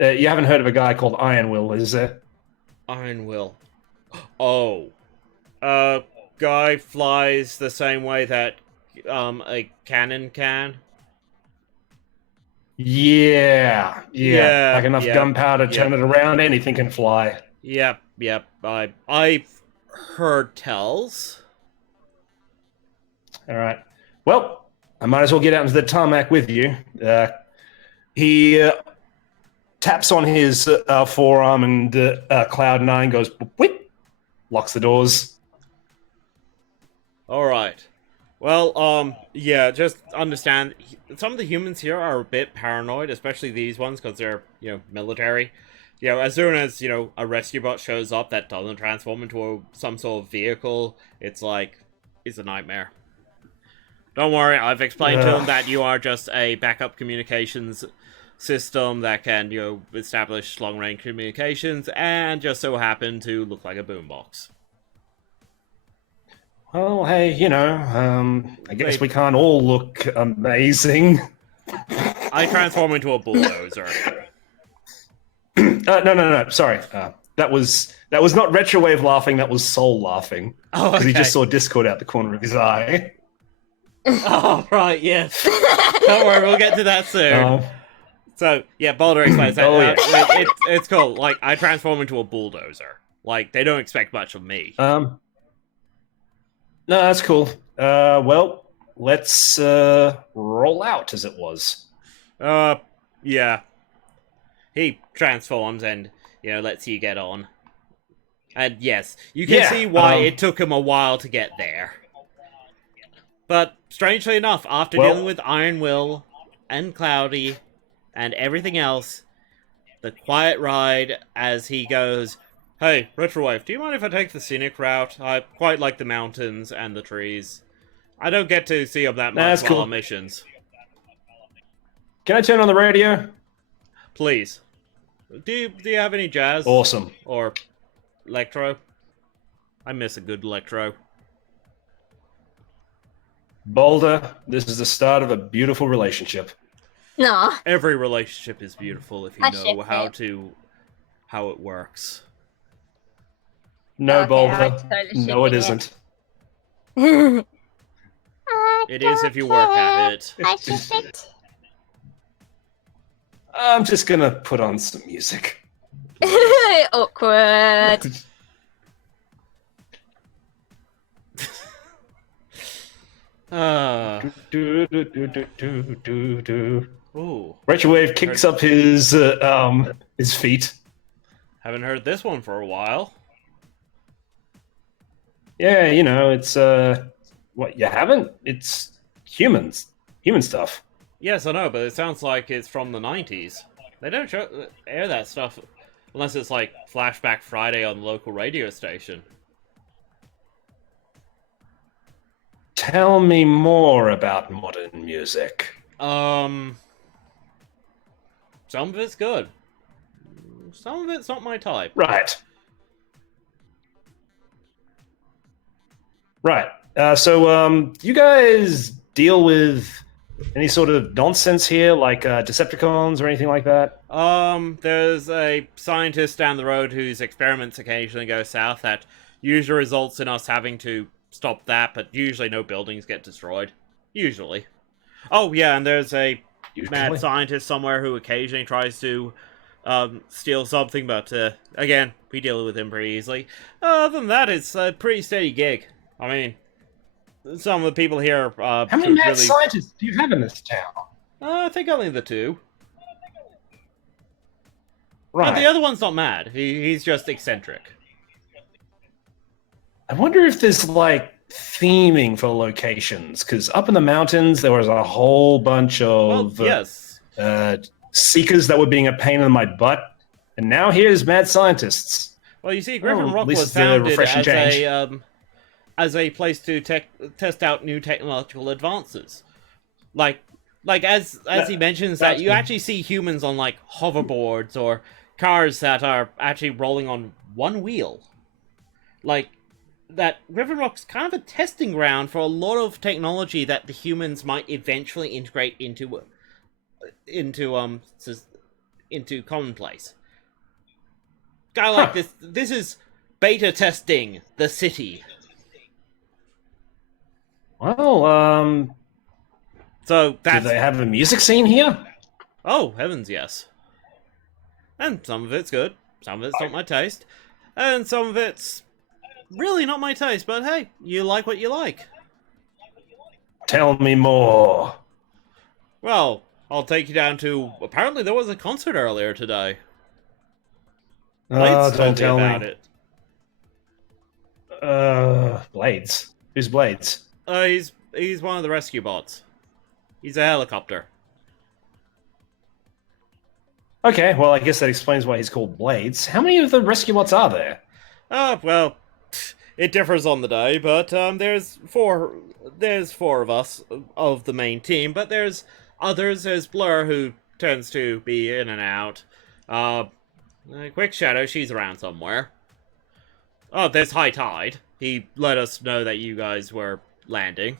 You haven't heard of a guy called Ironwill, is there? Ironwill. Oh. Guy flies the same way that a cannon can. Yeah. Like enough gunpowder to turn it around, anything can fly. Yep. I've heard tells. Alright. Well, I might as well get out into the tarmac with you. He taps on his forearm and Cloud9 goes, whip, locks the doors. Alright. Well, yeah, just understand, some of the humans here are a bit paranoid, especially these ones, because they're, military. As soon as, a rescue bot shows up that doesn't transform into some sort of vehicle, it's a nightmare. Don't worry, I've explained to them that you are just a backup communications system that can, establish long-range communications, and just so happen to look like a boombox. Well, hey, I guess we can't all look amazing. I transform into a bulldozer. No, sorry. That was not Retrowave laughing, that was Soul laughing. Oh, okay. Because he just saw Discord out the corner of his eye. Oh, right, yes. Don't worry, we'll get to that soon. So, yeah, Boulder explains that. It's cool. I transform into a bulldozer. They don't expect much of me. No, that's cool. Well, let's roll out, as it was. Yeah. He transforms and, lets you get on. And yes, you can see why it took him a while to get there. But, strangely enough, after dealing with Ironwill and Cloudy and everything else, the quiet ride as he goes, "Hey, Retrowave, do you mind if I take the scenic route? I quite like the mountains and the trees. I don't get to see them that much while on missions." Can I turn on the radio? Please. Do you have any jazz? Awesome. Or electro? I miss a good electro. Boulder, this is the start of a beautiful relationship. No. Every relationship is beautiful if you know how it works. No, Boulder. No, it isn't. It is if you work at it. I ship it. I'm just gonna put on some music. Awkward. Ooh. Retrowave kicks up his feet. Haven't heard this one for a while. Yeah, it's what, you haven't? It's human stuff. Yes, I know, but it sounds like it's from the 90s. They don't air that stuff unless it's Flashback Friday on the local radio station. Tell me more about modern music. Some of it's good. Some of it's not my type. Right. Right. So, you guys deal with any sort of nonsense here, like Decepticons or anything like that? There's a scientist down the road whose experiments occasionally go south that usually results in us having to stop that, but usually no buildings get destroyed. Usually. Oh, yeah, and there's a mad scientist somewhere who occasionally tries to steal something, but again, we deal with him pretty easily. Other than that, it's a pretty steady gig. I mean, some of the people here. How many mad scientists do you have in this town? I think only the two. Right. But the other one's not mad. He's just eccentric. I wonder if there's like theming for locations, because up in the mountains there was a whole bunch of yes. Seekers that were being a pain in my butt, and now here's mad scientists. Well, you see, Griffin Rock was founded as a place to test out new technological advances. Like as he mentions that you actually see humans on like hoverboards or cars that are actually rolling on one wheel. Like that Griffin Rock's kind of a testing ground for a lot of technology that the humans might eventually integrate into commonplace. Guy like this is beta testing the city. Well, so that's... do they have a music scene here? Oh, heavens, yes. And some of it's good, some of it's not my taste, and some of it's really not my taste, but hey, you like what you like. Tell me more. Well, I'll take you down to... Apparently there was a concert earlier today. Blades don't tell me about it. Blades? Who's Blades? He's one of the rescue bots. He's a helicopter. Okay, well, I guess that explains why he's called Blades. How many of the rescue bots are there? Well, it differs on the day, but there's four of us of the main team, but there's others. There's Blur, who tends to be in and out. Quick Shadow, she's around somewhere. Oh, there's High Tide. He let us know that you guys were landing.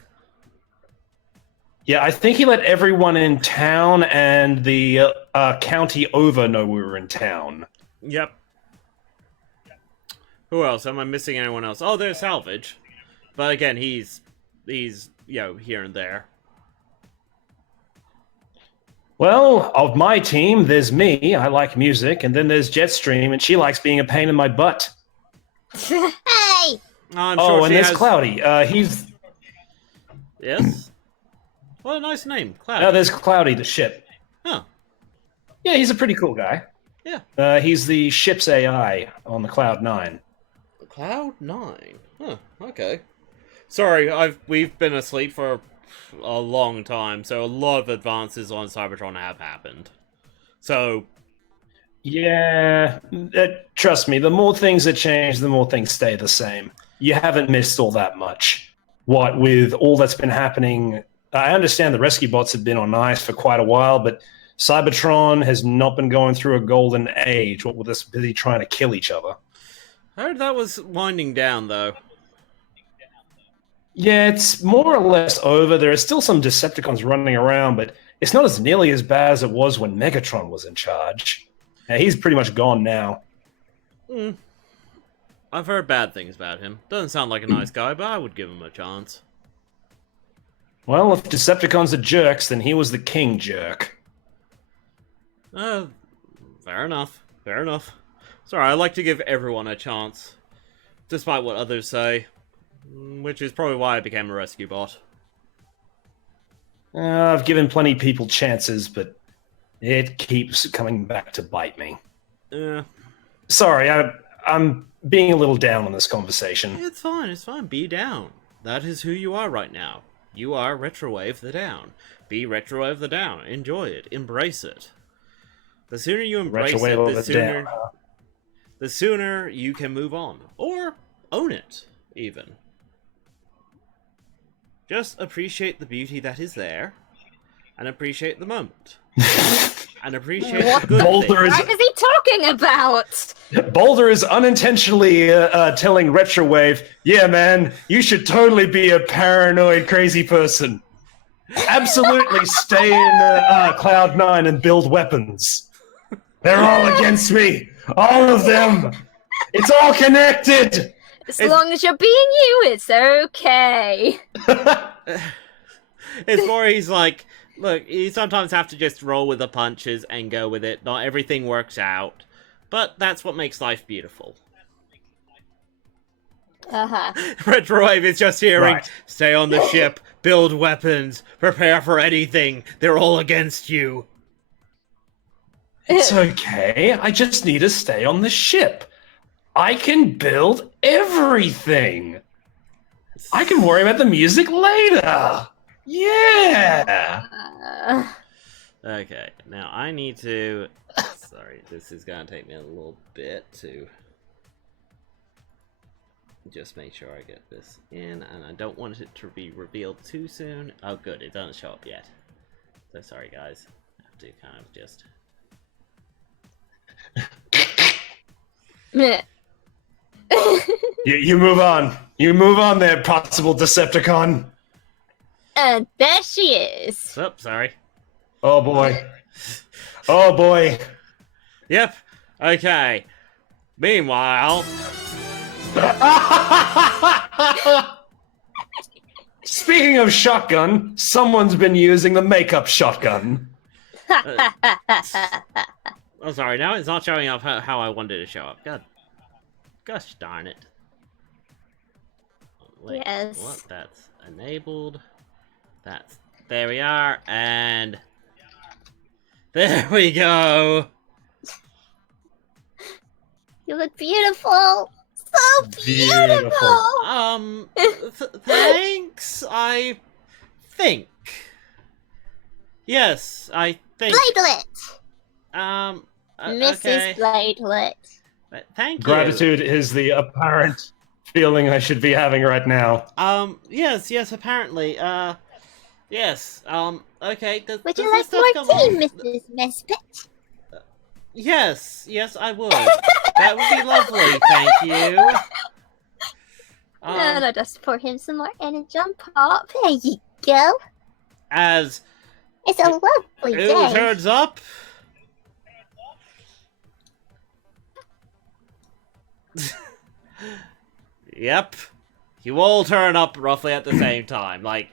Yeah, I think he let everyone in town and the county over know we were in town. Yep. Who else? Am I missing anyone else? Oh, there's Salvage. But again, he's here and there. Well, of my team, there's me. I like music. And then there's Jetstream, and she likes being a pain in my butt. Hey! I'm sure and there's Cloudy. He's... Yes? What a nice name, Cloudy. No, there's Cloudy, the ship. Huh. Yeah, he's a pretty cool guy. Yeah. He's the ship's AI on the Cloud9. Cloud9? Huh, okay. Sorry, we've been asleep for a long time, so a lot of advances on Cybertron have happened. So... Yeah, trust me, the more things that change, the more things stay the same. You haven't missed all that much. What with all that's been happening... I understand the rescue bots have been on ice for quite a while, but Cybertron has not been going through a golden age, what with us busy trying to kill each other. I heard that was winding down, though. Yeah, it's more or less over. There are still some Decepticons running around, but it's not as nearly as bad as it was when Megatron was in charge. Yeah, he's pretty much gone now. I've heard bad things about him. Doesn't sound like a nice guy, but I would give him a chance. Well, if Decepticons are jerks, then he was the king jerk. Fair enough. Fair enough. Sorry, I like to give everyone a chance. Despite what others say. Which is probably why I became a rescue bot. I've given plenty of people chances, but it keeps coming back to bite me. Yeah. Sorry, I'm being a little down on this conversation. It's fine. Be down. That is who you are right now. You are Retrowave the Down. Be Retrowave the Down. Enjoy it. Embrace it. The sooner you embrace it, the sooner you can move on. Or own it, even. Just appreciate the beauty that is there, and appreciate the moment. and appreciate What the good Boulder things. What is he talking about? Boulder is unintentionally telling Retrowave, yeah, man, you should totally be a paranoid, crazy person. Absolutely stay in Cloud 9 and build weapons. They're all against me. All of them. It's all connected. As long as you're being you, it's okay. It's more he's like, look, you sometimes have to just roll with the punches and go with it. Not everything works out. But that's what makes life beautiful. Uh-huh. Retrowave is just hearing, Right. stay on the ship, build weapons, prepare for anything. They're all against you. It's okay. I just need to stay on the ship. I can build everything. I can worry about the music later. Yeah. Okay, now I need to... Sorry, this is going to take me a little bit to... just make sure I get this in, and I don't want it to be revealed too soon. Oh good, it doesn't show up yet. So sorry guys, I have to kind of just... You move on. You move on there, possible Decepticon. And there she is. Oh, sorry. Oh boy. Oh boy. Yep, okay. Meanwhile... Speaking of shotgun, someone's been using the makeup shotgun. Oh sorry, now it's not showing up how I wanted it to show up. God. Gosh darn it. Wait, Yes. what? That's enabled. That's... There we are, and... There we go! You look beautiful. So beautiful. Thanks, I think. Yes, I think. Bladelet. Okay. Mrs. Bladelet. Thank you. Gratitude is the apparent feeling I should be having right now. Yes, apparently. Yes, okay. Would you like more tea, Mrs. Nesbit? Yes, I would. That would be lovely, thank you. And I just pour him some more energy on pop. There you go. As It's a lovely it day. turns up... Yep. You all turn up roughly at the same time. Like,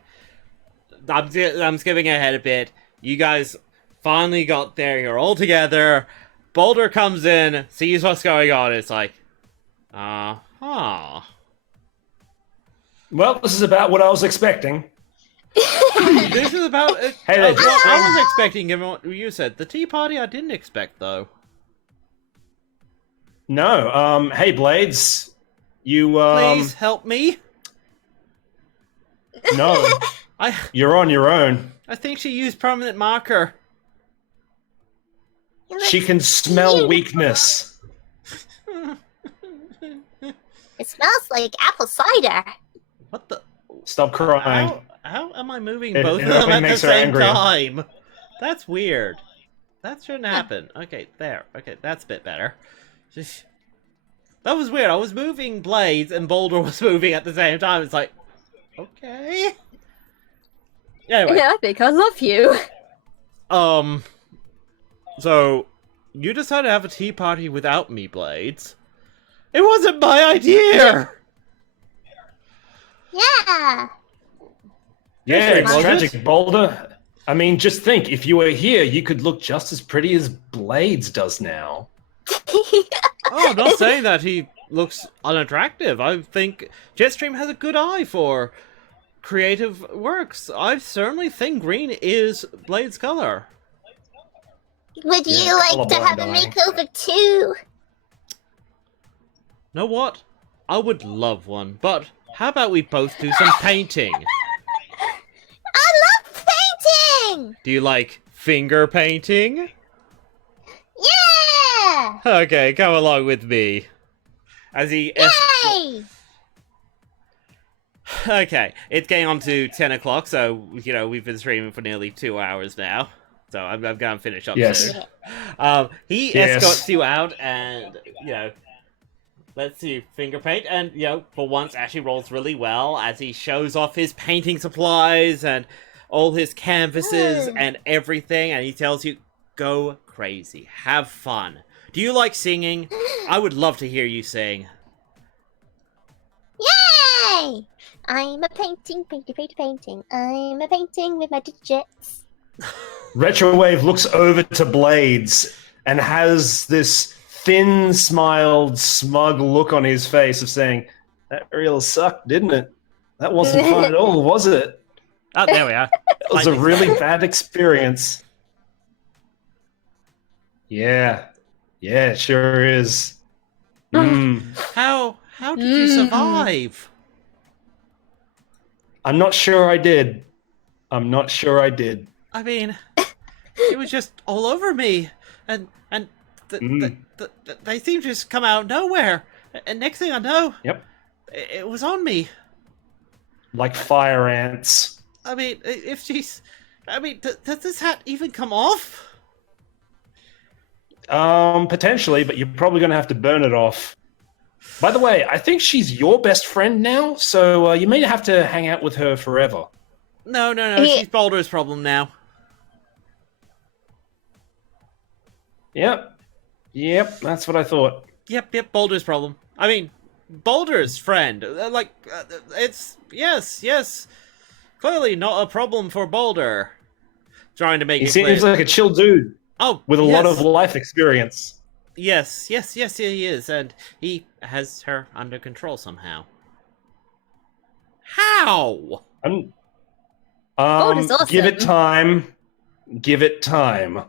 I'm skipping ahead a bit. You guys finally got there. You're all together. Boulder comes in, sees what's going on. It's like, Well, this is about what I was expecting. This is about Hey, what Jetstream. I was expecting, given what you said. The tea party I didn't expect, though. No, hey Blades, you Please help me. no, you're on your own. I think she used permanent marker. You look She can smell beautiful. weakness. It smells like apple cider. What the? Stop crying. How am I moving It- both it of them only at the makes her same angrier. time? That's weird. That shouldn't happen. Okay, there. Okay, that's a bit better. Just... That was weird. I was moving Blades and Boulder was moving at the same time. It's like, okay. Anyway, I think I love you. so you decided to have a tea party without me, Blades. It wasn't my idea. Yeah. Yeah, it's Was it? tragic, Boulder. I mean, just think, if you were here, you could look just as pretty as Blades does now. Oh, I'm not saying that he looks unattractive. I think Jetstream has a good eye for creative works. I certainly think green is Blade's color. Would Yeah, you like to colorblind have a eye. makeover too? Know what? I would love one, but how about we both do some painting? I love painting! Do you like finger painting? Yeah! Okay, come along with me. As he... Yay! Okay, it's getting on to 10 o'clock, so, you know, we've been streaming for nearly 2 hours now. So I'm gonna finish up Yes. soon. He Yes. escorts you out and, lets you finger paint. And, for once actually rolls really well as he shows off his painting supplies and all his canvases and everything. And he tells you, go crazy. Have fun. Do you like singing? I would love to hear you sing. Yay! I'm a painting. I'm a painting with my digits. Retrowave looks over to Blades and has this thin, smiled, smug look on his face of saying, "That real sucked, didn't it? That wasn't fun at all, was it? Oh, there we are. It was a really bad experience." Yeah, it sure is. How did you survive? I'm not sure I did. I mean, it was just all over me, and they seem to just come out of nowhere. And next thing I know, Yep, it was on me. like fire ants. I mean, does this hat even come off? Potentially, but you're probably going to have to burn it off. By the way, I think she's your best friend now, so you may have to hang out with her forever. No, she's Boulder's problem now. Yep, that's what I thought. Yep, Boulder's problem. I mean, Boulder's friend. It's, yes. Clearly not a problem for Boulder. Trying to make He it clear. seems like a chill dude with a lot of life experience. Yes, he is, and he has her under control somehow. How? Boulder's awesome. Give it time.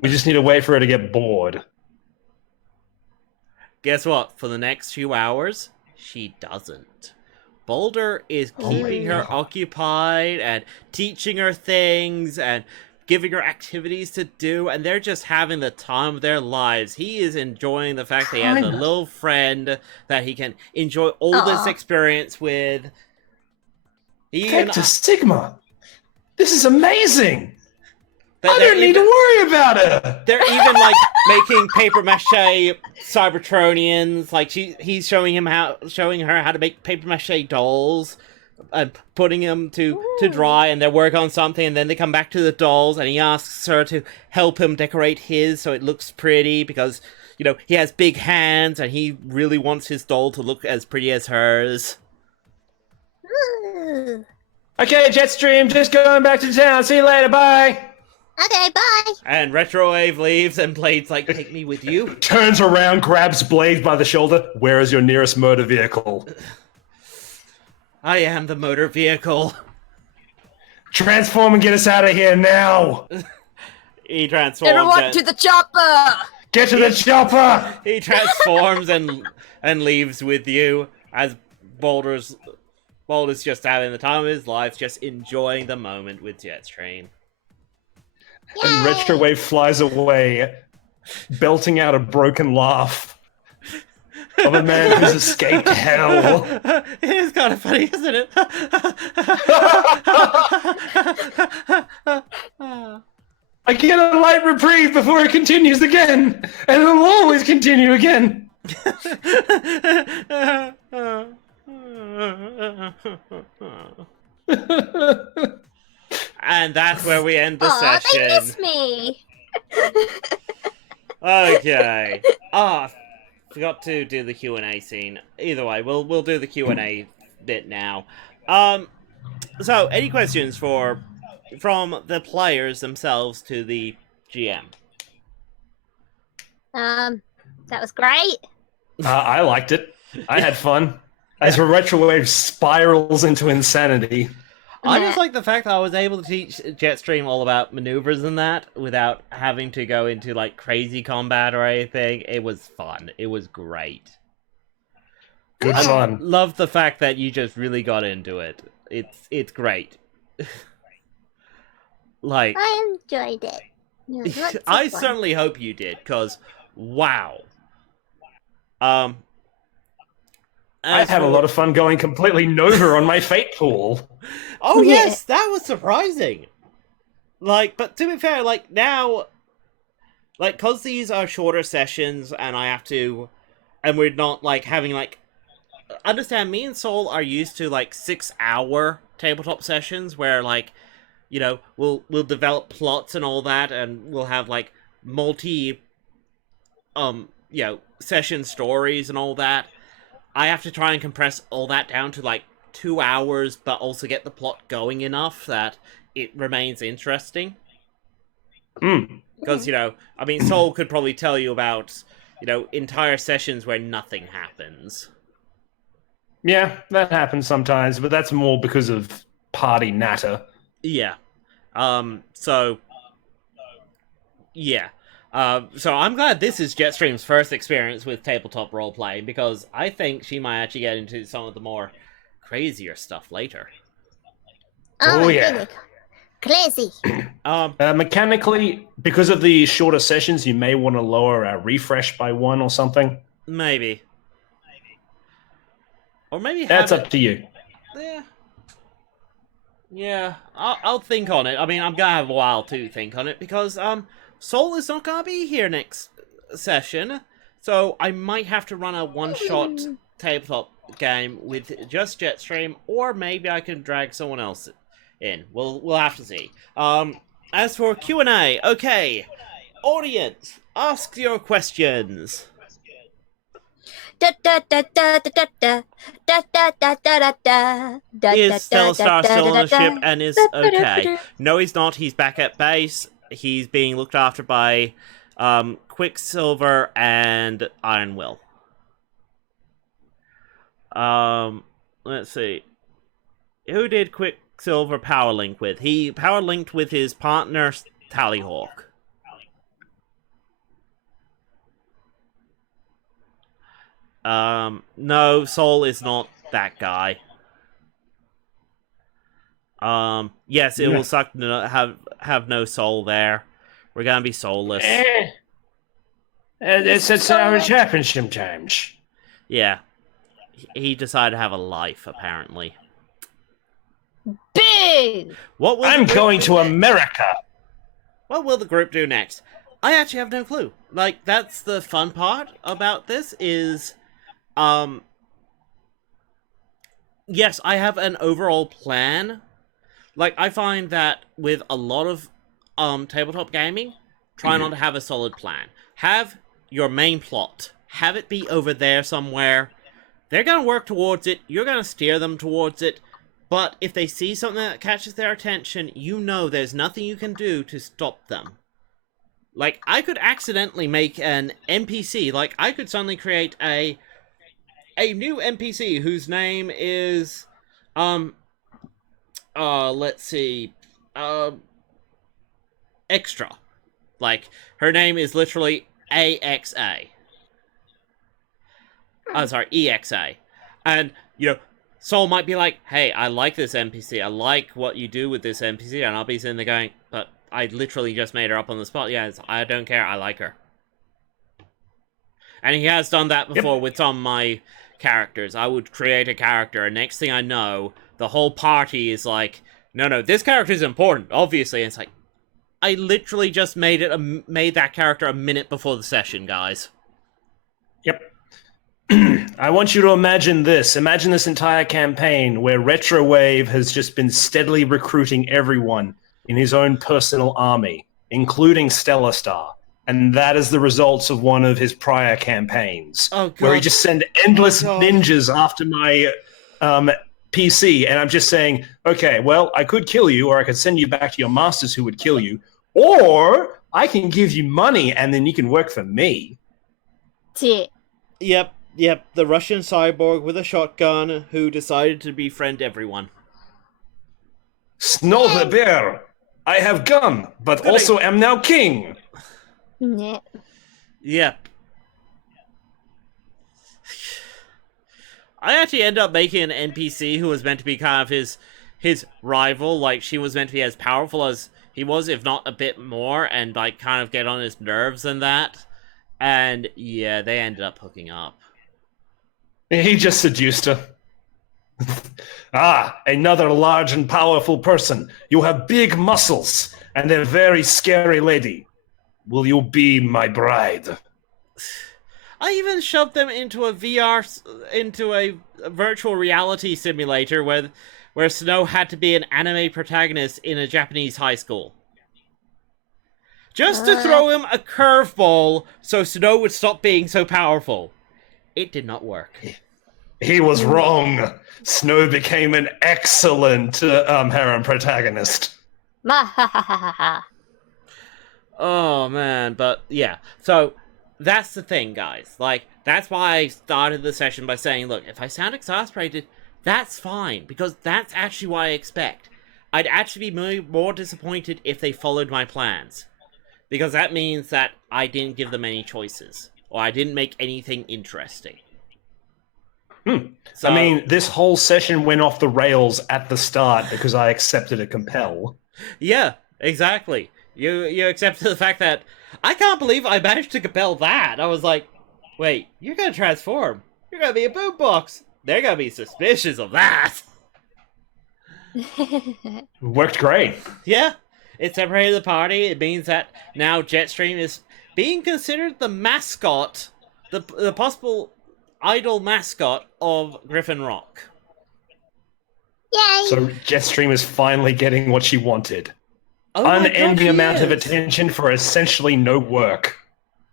We just need to wait for her to get bored. Guess what? For the next few hours, she doesn't. Boulder is keeping her occupied and teaching her things and giving her activities to do, and they're just having the time of their lives. He is enjoying the fact that he has a little friend that he can enjoy all this experience with. Vector Sigma! This is amazing! I don't need to worry about it! They're even, making paper-mache Cybertronians. He's showing her how to make paper-mache dolls. And putting them to dry, and they work on something, and then they come back to the dolls, and he asks her to help him decorate his so it looks pretty, because, he has big hands, and he really wants his doll to look as pretty as hers. Okay, Jetstream, just going back to town. See you later, bye! Okay, bye! And Retrowave leaves, and Blade's like, take me with you? Turns around, grabs Blade by the shoulder. Where is your nearest motor vehicle? I am the motor vehicle. Transform and get us out of here now! He transforms. Everyone to the chopper! Get to the chopper! He transforms and leaves with you as Boulder's just having the time of his life, just enjoying the moment with Jetstream. And Retrowave flies away, belting out a broken laugh. Of a man who's escaped hell. It is kind of funny, isn't it? I get a light reprieve before it continues again, and it'll always continue again. And that's where we end the session. They miss me. Okay. Forgot to do the Q&A scene. Either way, we'll do the Q&A bit now. So, any questions from the players themselves to the GM? That was great. I liked it. I had fun. As Retrowave spirals into insanity. I just like the fact that I was able to teach Jetstream all about maneuvers and that without having to go into crazy combat or anything. It was fun. It was great. Good fun. Love the fact that you just really got into it. It's great. I enjoyed it. I certainly hope you did, because wow. I had a lot of fun going completely Nova on my Fate pool. Oh yes, that was surprising. Like, but to be fair, like, now, like, because these are shorter sessions, and I have to, and we're not, like, having, like, understand, me and Soul are used to, like, 6-hour tabletop sessions, where, like, you know, we'll develop plots and all that, and we'll have, like, multi, you know, session stories and all that. I have to try and compress all that down to, like, 2 hours, but also get the plot going enough that it remains interesting. Because, you know, I mean, Soul could probably tell you about, you know, entire sessions where nothing happens. Yeah, that happens sometimes, but that's more because of party natter. Yeah. So, yeah. So I'm glad this is Jetstream's first experience with tabletop roleplay, because I think she might actually get into some of the more crazier stuff later. Oh, yeah. Goodness. Crazy. Mechanically, because of the shorter sessions, you may want to lower our refresh by 1 or something. Maybe. Or maybe that's up to you. Yeah. Yeah, I'll think on it. I mean, I'm gonna have a while to think on it, because Soul is not gonna be here next session, so I might have to run a one-shot tabletop game with just Jetstream, or maybe I can drag someone else in. We'll have to see. As for Q&A, okay, audience, ask your questions. Is Stellar still on the ship and is okay? No, he's not. He's back at base. He's being looked after by Quicksilver and Iron Will. Let's see. Who did Quicksilver power link with? He power linked with his partner Tallyhawk. No, Soul is not that guy. Yes, it will suck to have no soul there. We're gonna be soulless. It's how it happens sometimes. Yeah. He decided to have a life, apparently. Boo! I'm going to America! What will the group do next? I actually have no clue. Like, that's the fun part about this is... yes, I have an overall plan. Like, I find that with a lot of tabletop gaming, try not to have a solid plan. Have your main plot. Have it be over there somewhere. They're going to work towards it. You're going to steer them towards it. But if they see something that catches their attention, you know there's nothing you can do to stop them. Like, I could accidentally make an NPC. Like, I could suddenly create a new NPC whose name is, let's see, Extra. Like, her name is literally AXA. I'm sorry, EXA. And, you know, Soul might be like, hey, I like this NPC, I like what you do with this NPC, and I'll be sitting there going, but I literally just made her up on the spot. Yeah, I don't care, I like her. And he has done that before with some of my characters. I would create a character, and next thing I know, the whole party is like, no, this character is important, obviously. And it's like, I literally just made that character a minute before the session, guys. Yep. I want you to imagine this. Imagine this entire campaign where Retrowave has just been steadily recruiting everyone in his own personal army, including Stellar Star. And that is the results of one of his prior campaigns, where he just sent endless ninjas after my PC. And I'm just saying, okay, well, I could kill you, or I could send you back to your masters who would kill you, or I can give you money and then you can work for me. Yep, the Russian cyborg with a shotgun who decided to befriend everyone. Snow the bear! I have gun, but also am now king! Yep. I actually ended up making an NPC who was meant to be kind of his rival. Like, she was meant to be as powerful as he was, if not a bit more, and, like, kind of get on his nerves and that. And, yeah, they ended up hooking up. He just seduced her. Another large and powerful person. You have big muscles. and a very scary lady. Will you be my bride? I even shoved them into a into a virtual reality simulator where Snow had to be an anime protagonist in a Japanese high school. Just to throw him a curveball so Snow would stop being so powerful. It did not work. He was wrong. Snow became an excellent harem protagonist. Oh man, but yeah. So that's the thing, guys. Like, that's why I started the session by saying, look, if I sound exasperated, that's fine, because that's actually what I expect. I'd actually be more disappointed if they followed my plans, because that means that I didn't give them any choices, or I didn't make anything interesting. So, I mean, this whole session went off the rails at the start because I accepted a compel. Yeah, exactly. You accepted the fact that I can't believe I managed to compel that. I was like, wait, you're gonna transform. You're gonna be a boombox. They're gonna be suspicious of that. Worked great. Yeah, it separated the party. It means that now Jetstream is being considered the mascot, the possible idol mascot of Griffin Rock. Yay! So Jetstream is finally getting what she wanted. Oh my Unending God, amount of is. attention for essentially no work.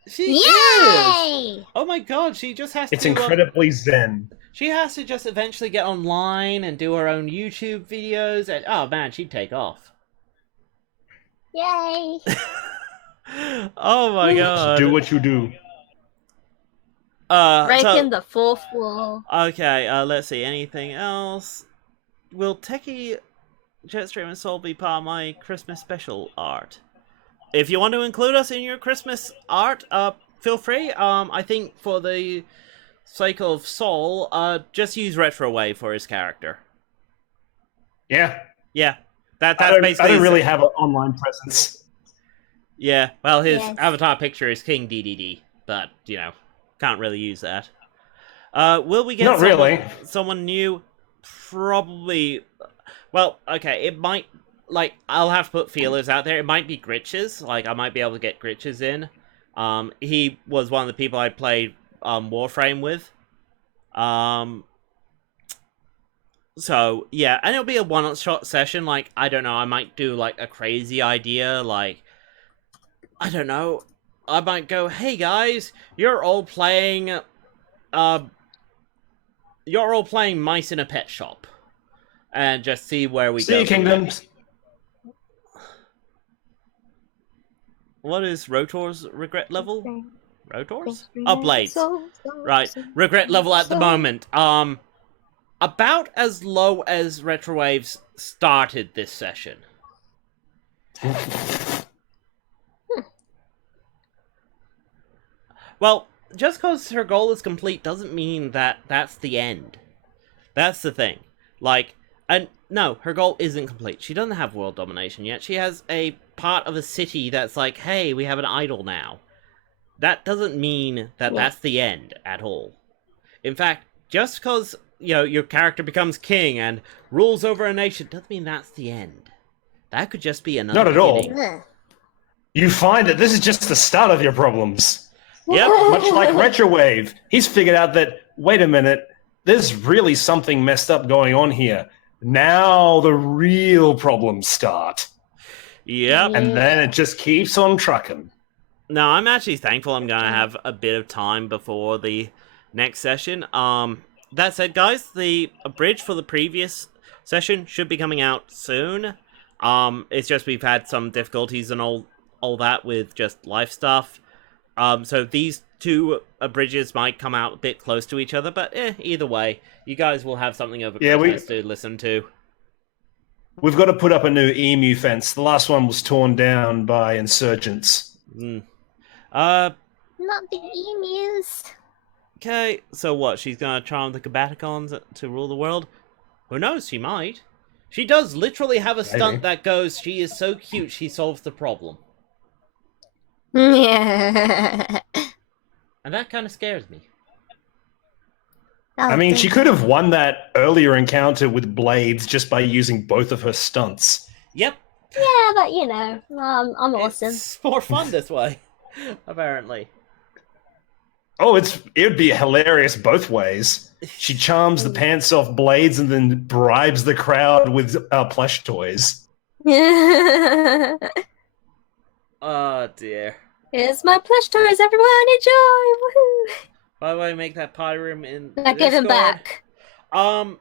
She Yay! is. Oh my God, she just has It's to. incredibly zen. She has to just eventually get online and do her own YouTube videos, and oh man, she'd take off. Yay! Oh my God. Do what you do. Breaking the fourth wall. Okay, let's see. Anything else? Will Techie, Jetstream, and Soul be part of my Christmas special art? If you want to include us in your Christmas art, feel free. I think for the sake of Soul, just use Retrowave for his character. Yeah. Yeah, that's I basically. don't really have an online presence. Yeah, well, his Yes. avatar picture is King DDD, but you know, can't really use that. Will we get Not really. someone new? Probably. Well, okay, it might. Like, I'll have to put feelers out there. It might be Gritches. Like, I might be able to get Gritches in. He was one of the people I played Warframe with. So, yeah, and it'll be a one-shot session. Like, I don't know, I might do, like, a crazy idea. Like, I don't know. I might go, hey, guys, you're all playing Mice in a Pet Shop. And just see where we go. Sea Kingdoms. What is Rotor's regret level? Rotor's? Oh, Blades. Right. Regret level at the moment. About as low as Retrowaves started this session. Well, just because her goal is complete doesn't mean that that's the end. That's the thing. Like, and no, her goal isn't complete. She doesn't have world domination yet. She has a part of a city that's like, hey, we have an idol now. That doesn't mean that that's the end at all. In fact, just because, you know, your character becomes king and rules over a nation doesn't mean that's the end. That could just be another Not at all. beginning. You find that this is just the start of your problems. Yep. Much like Retrowave, he's figured out that, wait a minute, there's really something messed up going on here. Now the real problems start. Yep. And then it just keeps on trucking. No, I'm actually thankful I'm going to have a bit of time before the next session. That said, guys, the bridge for the previous session should be coming out soon. It's just we've had some difficulties and all that with just life stuff. So these two bridges might come out a bit close to each other, but either way, you guys will have something over Christmas to listen to. We've got to put up a new emu fence. The last one was torn down by insurgents. Not the emus. Okay, so what? She's gonna charm the Combaticons to rule the world? Who knows? She might. She does literally have a stunt that goes, she is so cute, she solves the problem. Yeah. And that kind of scares me. I mean, she could have won that earlier encounter with Blades just by using both of her stunts. Yep, Yeah, but you know, I'm awesome. It's more fun this way, apparently. Oh, it'd be hilarious both ways. She charms the pants off Blades and then bribes the crowd with plush toys. Oh dear. Here's my plush toys, everyone! Enjoy! Woohoo! By the way, make that party room in Now give him back. No,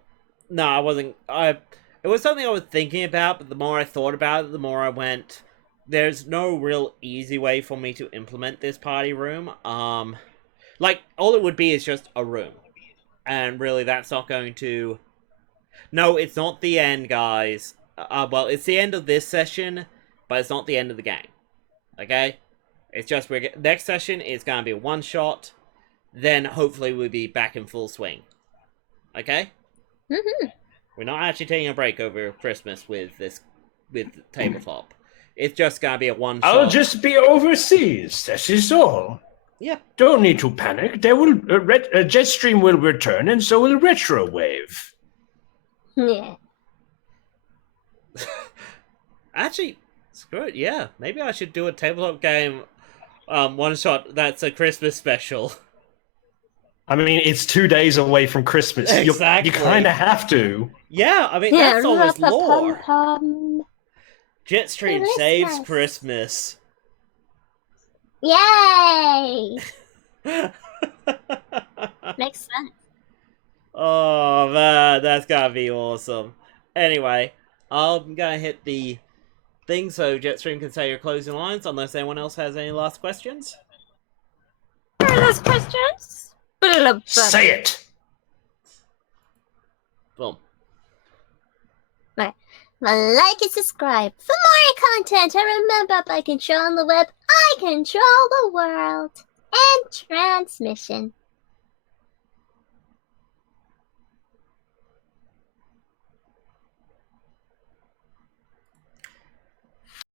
I wasn't. It was something I was thinking about, but the more I thought about it, the more I went, there's no real easy way for me to implement this party room. Like, all it would be is just a room. And really, that's not going to... No, it's not the end, guys. Well, it's the end of this session, but it's not the end of the game. Okay? It's just, next session is going to be a one-shot, then hopefully we'll be back in full swing. Okay? Mm-hmm. We're not actually taking a break over Christmas with TableTop. It's just going to be a one-shot. I'll just be overseas, that is all. Yeah. Don't need to panic. There will Jetstream will return, and so will Retrowave. Yeah. Actually, screw it. Yeah, maybe I should do a tabletop game, one shot. That's a Christmas special. I mean, it's 2 days away from Christmas. Exactly. You kind of have to. Yeah, I mean that's almost lore. Pum. Jetstream saves Christmas. Yay! Makes sense. Oh man, that's gotta be awesome. Anyway, I'm gonna hit the thing so Jetstream can say your closing lines, unless anyone else has any last questions. Any last questions? Say it! Boom. Right. Like and subscribe for more content. And remember, by controlling the web, I control the world. And transmission.